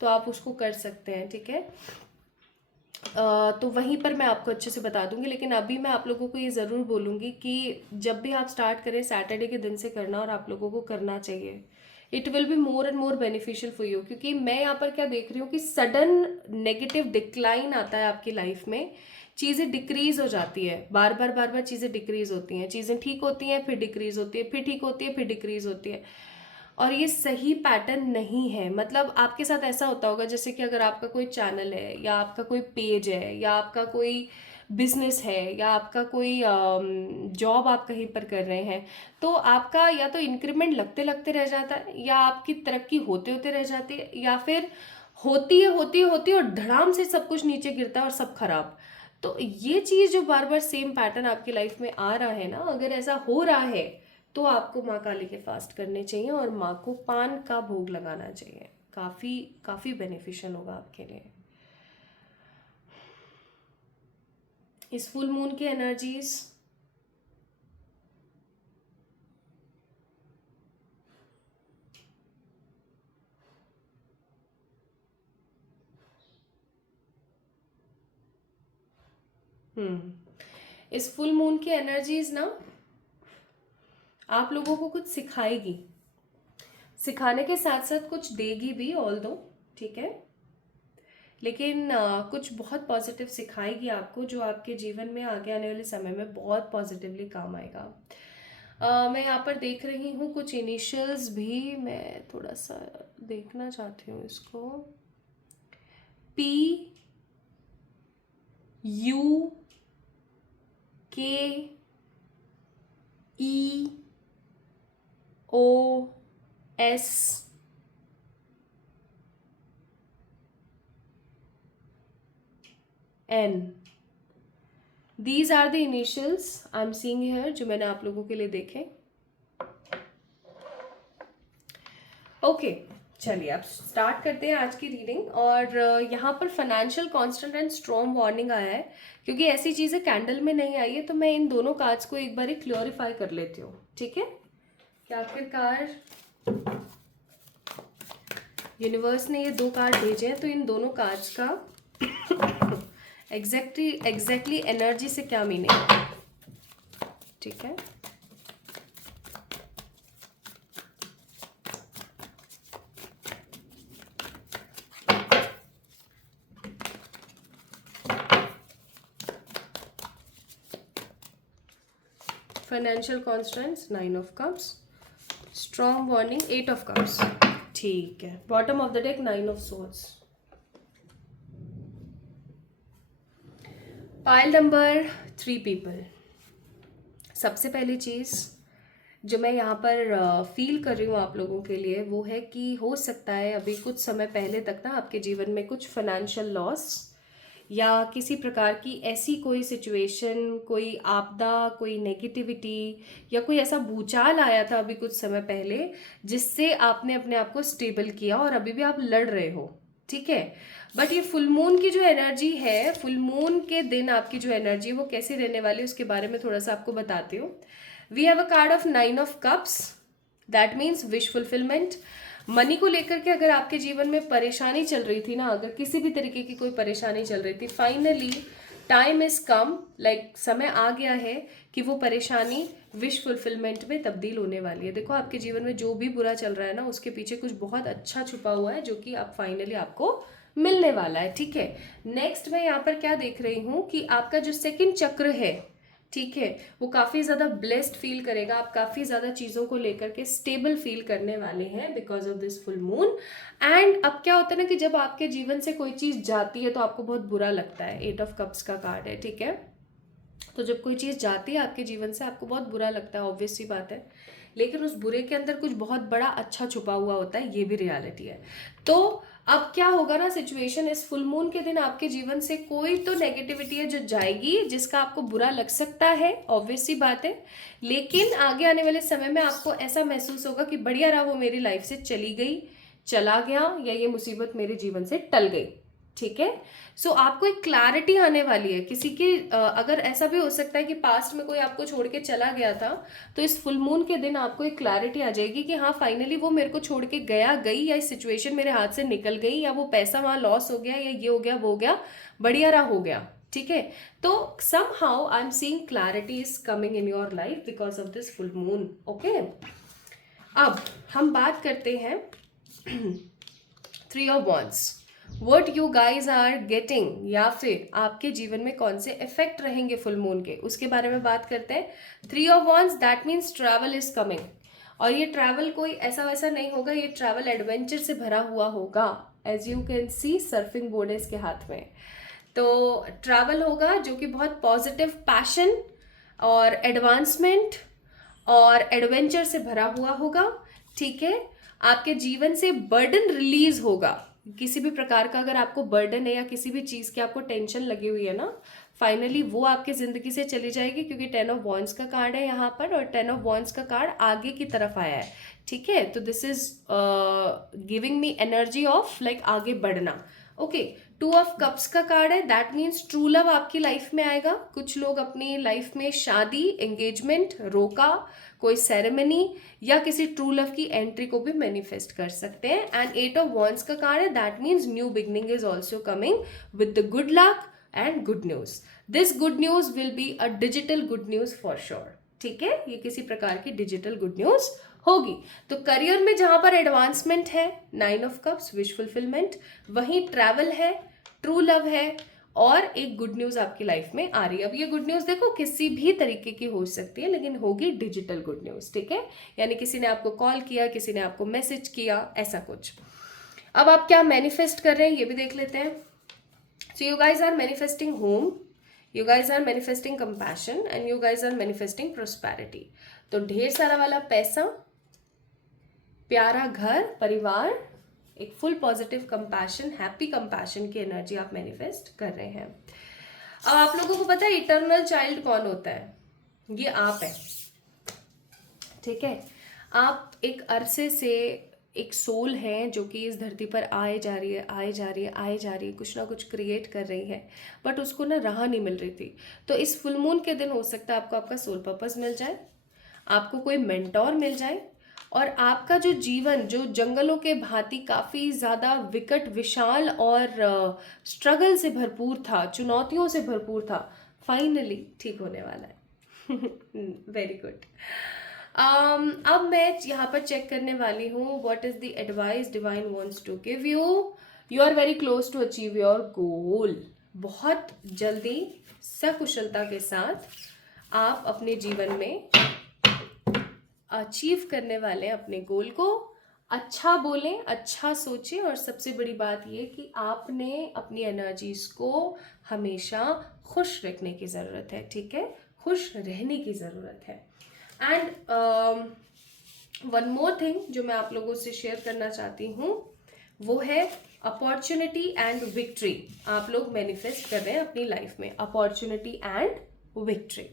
तो आप उसको कर सकते हैं, ठीक है। तो वहीं पर मैं आपको अच्छे से बता दूंगी, लेकिन अभी मैं आप लोगों को ये ज़रूर बोलूँगी कि जब भी आप स्टार्ट करें सैटरडे के दिन से करना, और आप लोगों को करना चाहिए। It will be more and more beneficial for you, क्योंकि मैं यहाँ पर क्या देख रही हूँ कि सडन नेगेटिव डिक्लाइन आता है आपकी लाइफ में। चीज़ें डिक्रीज हो जाती है, बार बार चीज़ें डिक्रीज होती हैं, चीज़ें ठीक होती हैं फिर डिक्रीज होती है, फिर ठीक होती है फिर डिक्रीज होती है। और ये सही पैटर्न नहीं है। मतलब आपके साथ ऐसा होता होगा जैसे कि अगर आपका कोई चैनल है, या आपका कोई पेज है, या आपका कोई बिजनेस है, या आपका कोई जॉब आप कहीं पर कर रहे हैं, तो आपका या तो इंक्रीमेंट लगते लगते रह जाता है, या आपकी तरक्की होते होते रह जाती है, या फिर होती है और धड़ाम से सब कुछ नीचे गिरता है और सब खराब। तो ये चीज़ जो बार बार सेम पैटर्न आपकी लाइफ में आ रहा है ना, अगर ऐसा हो रहा है तो आपको माँ काली के फास्ट करने चाहिए और माँ को पान का भोग लगाना चाहिए। काफ़ी काफ़ी बेनिफिशियल होगा आपके लिए। इस फुल मून की एनर्जीज, इस फुल मून की एनर्जीज ना आप लोगों को कुछ सिखाएगी, सिखाने के साथ साथ कुछ देगी भी, ऑल दो, ठीक है। लेकिन कुछ बहुत पॉजिटिव सिखाएगी आपको, जो आपके जीवन में आगे आने वाले समय में बहुत पॉजिटिवली काम आएगा। मैं यहाँ पर देख रही हूँ कुछ इनिशियल्स भी, मैं थोड़ा सा देखना चाहती हूँ इसको। पी, यू, के, ई, ओ, S N. These are the initials I'm seeing here, जो मैंने आप लोगों के लिए देखे. ओके, चलिए अब स्टार्ट करते हैं आज की रीडिंग. और यहाँ पर financial constant and strong warning आया है, क्योंकि ऐसी चीज़ें कैंडल में नहीं आई है, तो मैं इन दोनों कार्ड्स को एक बार ही क्लियरिफाई कर लेती हूँ. ठीक है, कि आखिरकार यूनिवर्स ने ये दो कार्ड भेजे हैं, तो इन दोनों कार्ड्स का एग्जैक्टली एनर्जी से क्या मीनिंग. ठीक है, financial constants 9 of cups, strong warning 8 of cups. ठीक है, bottom of the deck 9 of swords. Pile number 3 people. सबसे पहली चीज़ जो मैं यहाँ पर फील कर रही हूँ आप लोगों के लिए, वो है कि हो सकता है अभी कुछ समय पहले तक ना आपके जीवन में कुछ फाइनेंशियल लॉस या किसी प्रकार की ऐसी कोई सिचुएशन, कोई आपदा, कोई नेगेटिविटी या कोई ऐसा भूचाल आया था अभी कुछ समय पहले, जिससे आपने अपने आप को स्टेबल किया और अभी भी आप लड़ रहे हो. ठीक है, बट ये फुल मून की जो एनर्जी है, फुल मून के दिन आपकी जो एनर्जी है वो कैसी रहने वाली है, उसके बारे में थोड़ा सा आपको बताती हूँ. We have a card of 9 of cups. That means wish fulfilment. Money को लेकर के अगर आपके जीवन में परेशानी चल रही थी ना, अगर किसी भी तरीके की कोई परेशानी चल रही थी, finally time is come, like समय आ गया है कि वो परेशानी विश फुलफिलमेंट में तब्दील होने वाली है. देखो, आपके जीवन में जो भी बुरा चल रहा है ना, उसके पीछे कुछ बहुत अच्छा छुपा हुआ है, जो कि आप फाइनली आपको मिलने वाला है. ठीक है, नेक्स्ट मैं यहाँ पर क्या देख रही हूँ कि आपका जो सेकंड चक्र है, ठीक है, वो काफ़ी ज़्यादा ब्लेस्ड फील करेगा. आप काफ़ी ज़्यादा चीज़ों को लेकर के स्टेबल फील करने वाले हैं because of this full moon. And अब क्या होता है ना कि जब आपके जीवन से कोई चीज़ जाती है तो आपको बहुत बुरा लगता है. 8 ऑफ कप्स का कार्ड है. ठीक है, तो जब कोई चीज़ जाती है आपके जीवन से आपको बहुत बुरा लगता है, ऑब्वियस सी बात है, लेकिन उस बुरे के अंदर कुछ बहुत बड़ा अच्छा छुपा हुआ होता है, ये भी रियलिटी है. तो अब क्या होगा ना, सिचुएशन इस फुल मून के दिन आपके जीवन से कोई तो नेगेटिविटी है जो जाएगी, जिसका आपको बुरा लग सकता है, ऑब्वियस सी बात है, लेकिन आगे आने वाले समय में आपको ऐसा महसूस होगा कि बढ़िया रहा, वो मेरी लाइफ से चली गई, चला गया, या ये मुसीबत मेरे जीवन से टल गई. ठीक है, सो आपको एक क्लैरिटी आने वाली है. किसी की अगर ऐसा भी हो सकता है कि पास्ट में कोई आपको छोड़ के चला गया था, तो इस फुल मून के दिन आपको एक क्लैरिटी आ जाएगी कि हाँ, फाइनली वो मेरे को छोड़ के गया, गई, या इस सिचुएशन मेरे हाथ से निकल गई, या वो पैसा वहाँ लॉस हो गया, या ये हो गया, वो हो गया, बढ़िया रहा, हो गया. ठीक है, तो somehow I am seeing clarity is coming in your life because of this full moon. Okay, अब हम बात करते हैं 3 of wands. What you guys are getting, या फिर आपके जीवन में कौन से इफेक्ट रहेंगे फुल मून के, उसके बारे में बात करते हैं. 3 of wands, that means travel is coming. और ये ट्रैवल कोई ऐसा वैसा नहीं होगा, ये ट्रैवल एडवेंचर से भरा हुआ होगा. As you can see, surfing board है इसके हाथ में. तो ट्रैवल होगा जो कि बहुत पॉजिटिव पैशन और एडवांसमेंट और एडवेंचर से भरा हुआ होगा. ठीक है, आपके जीवन से बर्डन रिलीज होगा. किसी भी प्रकार का अगर आपको बर्डन है या किसी भी चीज़ की आपको टेंशन लगी हुई है ना, फाइनली वो आपकी ज़िंदगी से चली जाएगी, क्योंकि 10 ऑफ वॉन्ड्स का कार्ड है यहाँ पर, और 10 ऑफ वॉन्ड्स का कार्ड आगे की तरफ आया है. ठीक है, तो this is giving me energy of like आगे बढ़ना. ओके, 2 ऑफ कप्स का कार्ड है, दैट मीन्स ट्रू लव आपकी लाइफ में आएगा. कुछ लोग अपनी लाइफ में शादी, एंगेजमेंट, रोका, कोई सेरेमनी या किसी ट्रू लव की एंट्री को भी मैनिफेस्ट कर सकते हैं. एंड 8 ऑफ वॉन्ड्स का कार्ड है, that means new beginning is also coming with the good luck and good news. This good news will be a digital good news for sure. ठीक है, ये किसी प्रकार की डिजिटल गुड न्यूज होगी. तो करियर में जहां पर एडवांसमेंट है, 9 ऑफ कप्स, विश फुलफिलमेंट, वहीं ट्रैवल है, ट्रू लव है, और एक गुड न्यूज आपकी लाइफ में आ रही है. अब ये गुड न्यूज देखो किसी भी तरीके की हो सकती है, लेकिन होगी डिजिटल गुड न्यूज. ठीक है, यानी किसी ने आपको कॉल किया, किसी ने आपको मैसेज किया, ऐसा कुछ. अब आप क्या मैनिफेस्ट कर रहे हैं ये भी देख लेते हैं. So you guys are manifesting home, you guys are manifesting compassion, and you guys are manifesting prosperity. तो ढेर सारा वाला पैसा, प्यारा घर, परिवार, एक full positive compassion, happy compassion की एनर्जी आप मैनिफेस्ट कर रहे हैं। अब आप लोगों को पता है इटर्नल चाइल्ड कौन होता है? ये आप है, ठीक है। आप एक अरसे से एक सोल है जो कि इस धरती पर आए जा रही है, आए जा रही है, आए जा रही है, कुछ ना कुछ क्रिएट कर रही है, बट उसको ना राह नहीं मिल रही थी। तो इस फुल मून के दिन हो सकता है आपको आपका सोल पर्पस मिल जाए, आपको कोई मेंटोर मिल जाए, और आपका जो जीवन जो जंगलों के भांति काफ़ी ज़्यादा विकट, विशाल और स्ट्रगल से भरपूर था, चुनौतियों से भरपूर था, फाइनली ठीक होने वाला है। Very good. अब मैं यहाँ पर चेक करने वाली हूँ what is the advice divine wants to give you. You are very close to achieve your goal. बहुत जल्दी सकुशलता के साथ आप अपने जीवन में अचीव करने वाले अपने गोल को। अच्छा बोलें, अच्छा सोचें, और सबसे बड़ी बात ये कि आपने अपनी एनर्जीज को हमेशा खुश रखने की ज़रूरत है, ठीक है, खुश रहने की ज़रूरत है। एंड वन मोर थिंग जो मैं आप लोगों से शेयर करना चाहती हूँ वो है अपॉर्चुनिटी एंड विक्ट्री। आप लोग मैनिफेस्ट कर रहे हैं अपनी लाइफ में अपॉर्चुनिटी एंड विक्ट्री।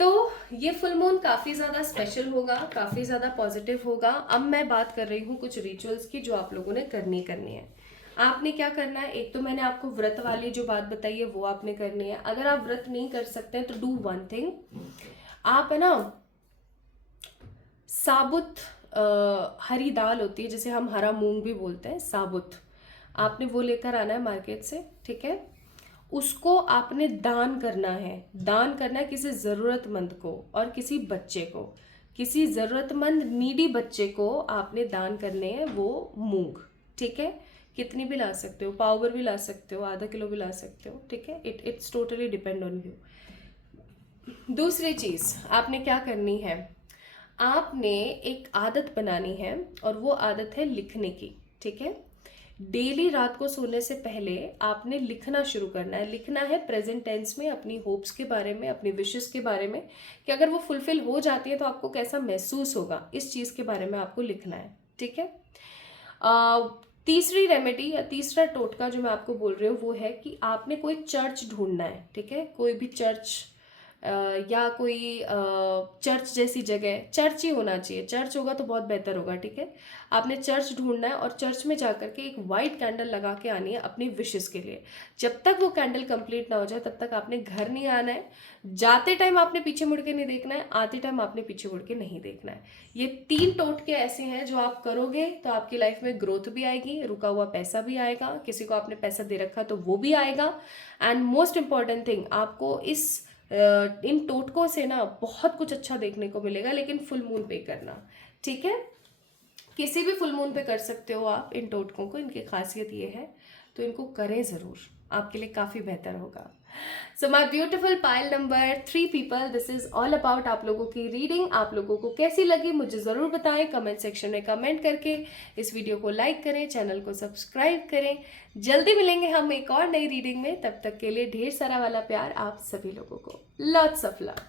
तो ये फुल मून काफ़ी ज़्यादा स्पेशल होगा, काफ़ी ज़्यादा पॉजिटिव होगा। अब मैं बात कर रही हूँ कुछ रिचुअल्स की जो आप लोगों ने करनी है। आपने क्या करना है, एक तो मैंने आपको व्रत वाली जो बात बताई है वो आपने करनी है। अगर आप व्रत नहीं कर सकते हैं तो डू वन थिंग, आप है ना साबुत हरी दाल होती है जिसे हम हरा मूंग भी बोलते हैं, साबुत, आपने वो लेकर आना है मार्केट से, ठीक है। उसको आपने दान करना है, दान करना है किसी ज़रूरतमंद को, और किसी बच्चे को, किसी ज़रूरतमंद नीडी बच्चे को आपने दान करने हैं वो मूंग, ठीक है। कितनी भी ला सकते हो, पाव भर भी ला सकते हो, आधा किलो भी ला सकते हो, ठीक है। It's totally depend on you. दूसरी चीज़ आपने क्या करनी है, आपने एक आदत बनानी है, और वो आदत है लिखने की, ठीक है। डेली रात को सोने से पहले आपने लिखना शुरू करना है। लिखना है प्रेजेंट टेंस में अपनी होप्स के बारे में, अपनी विशेस के बारे में, कि अगर वो फुलफिल हो जाती है तो आपको कैसा महसूस होगा, इस चीज़ के बारे में आपको लिखना है, ठीक है। तीसरी रेमेडी या तीसरा टोटका जो मैं आपको बोल रही हूँ वो है कि आपने कोई चर्च ढूंढना है, ठीक है। कोई भी चर्च या कोई चर्च जैसी जगह, चर्च ही होना चाहिए, चर्च होगा तो बहुत बेहतर होगा, ठीक है। आपने चर्च ढूंढना है और चर्च में जाकर के एक वाइट कैंडल लगा के आनी है अपनी विशेस के लिए। जब तक वो कैंडल कंप्लीट ना हो जाए तब तक आपने घर नहीं आना है। जाते टाइम आपने पीछे मुड़ के नहीं देखना है, आते टाइम आपने पीछे मुड़ के नहीं देखना है। ये 3 टोटके ऐसे हैं जो आप करोगे तो आपकी लाइफ में ग्रोथ भी आएगी, रुका हुआ पैसा भी आएगा, किसी को आपने पैसा दे रखा तो वो भी आएगा, एंड मोस्ट इंपॉर्टेंट थिंग, आपको इन टोटकों से ना बहुत कुछ अच्छा देखने को मिलेगा, लेकिन फुल मून पे करना, ठीक है। किसी भी फुल मून पे कर सकते हो आप इन टोटकों को, इनकी खासियत ये है, तो इनको करें ज़रूर, आपके लिए काफ़ी बेहतर होगा। So my beautiful pile number 3 people, this is all about आप लोगों की रीडिंग। आप लोगों को कैसी लगी मुझे ज़रूर बताएं कमेंट सेक्शन में कमेंट करके। इस वीडियो को लाइक करें, चैनल को सब्सक्राइब करें। जल्दी मिलेंगे हम एक और नई रीडिंग में, तब तक के लिए ढेर सारा वाला प्यार आप सभी लोगों को। Lots of love.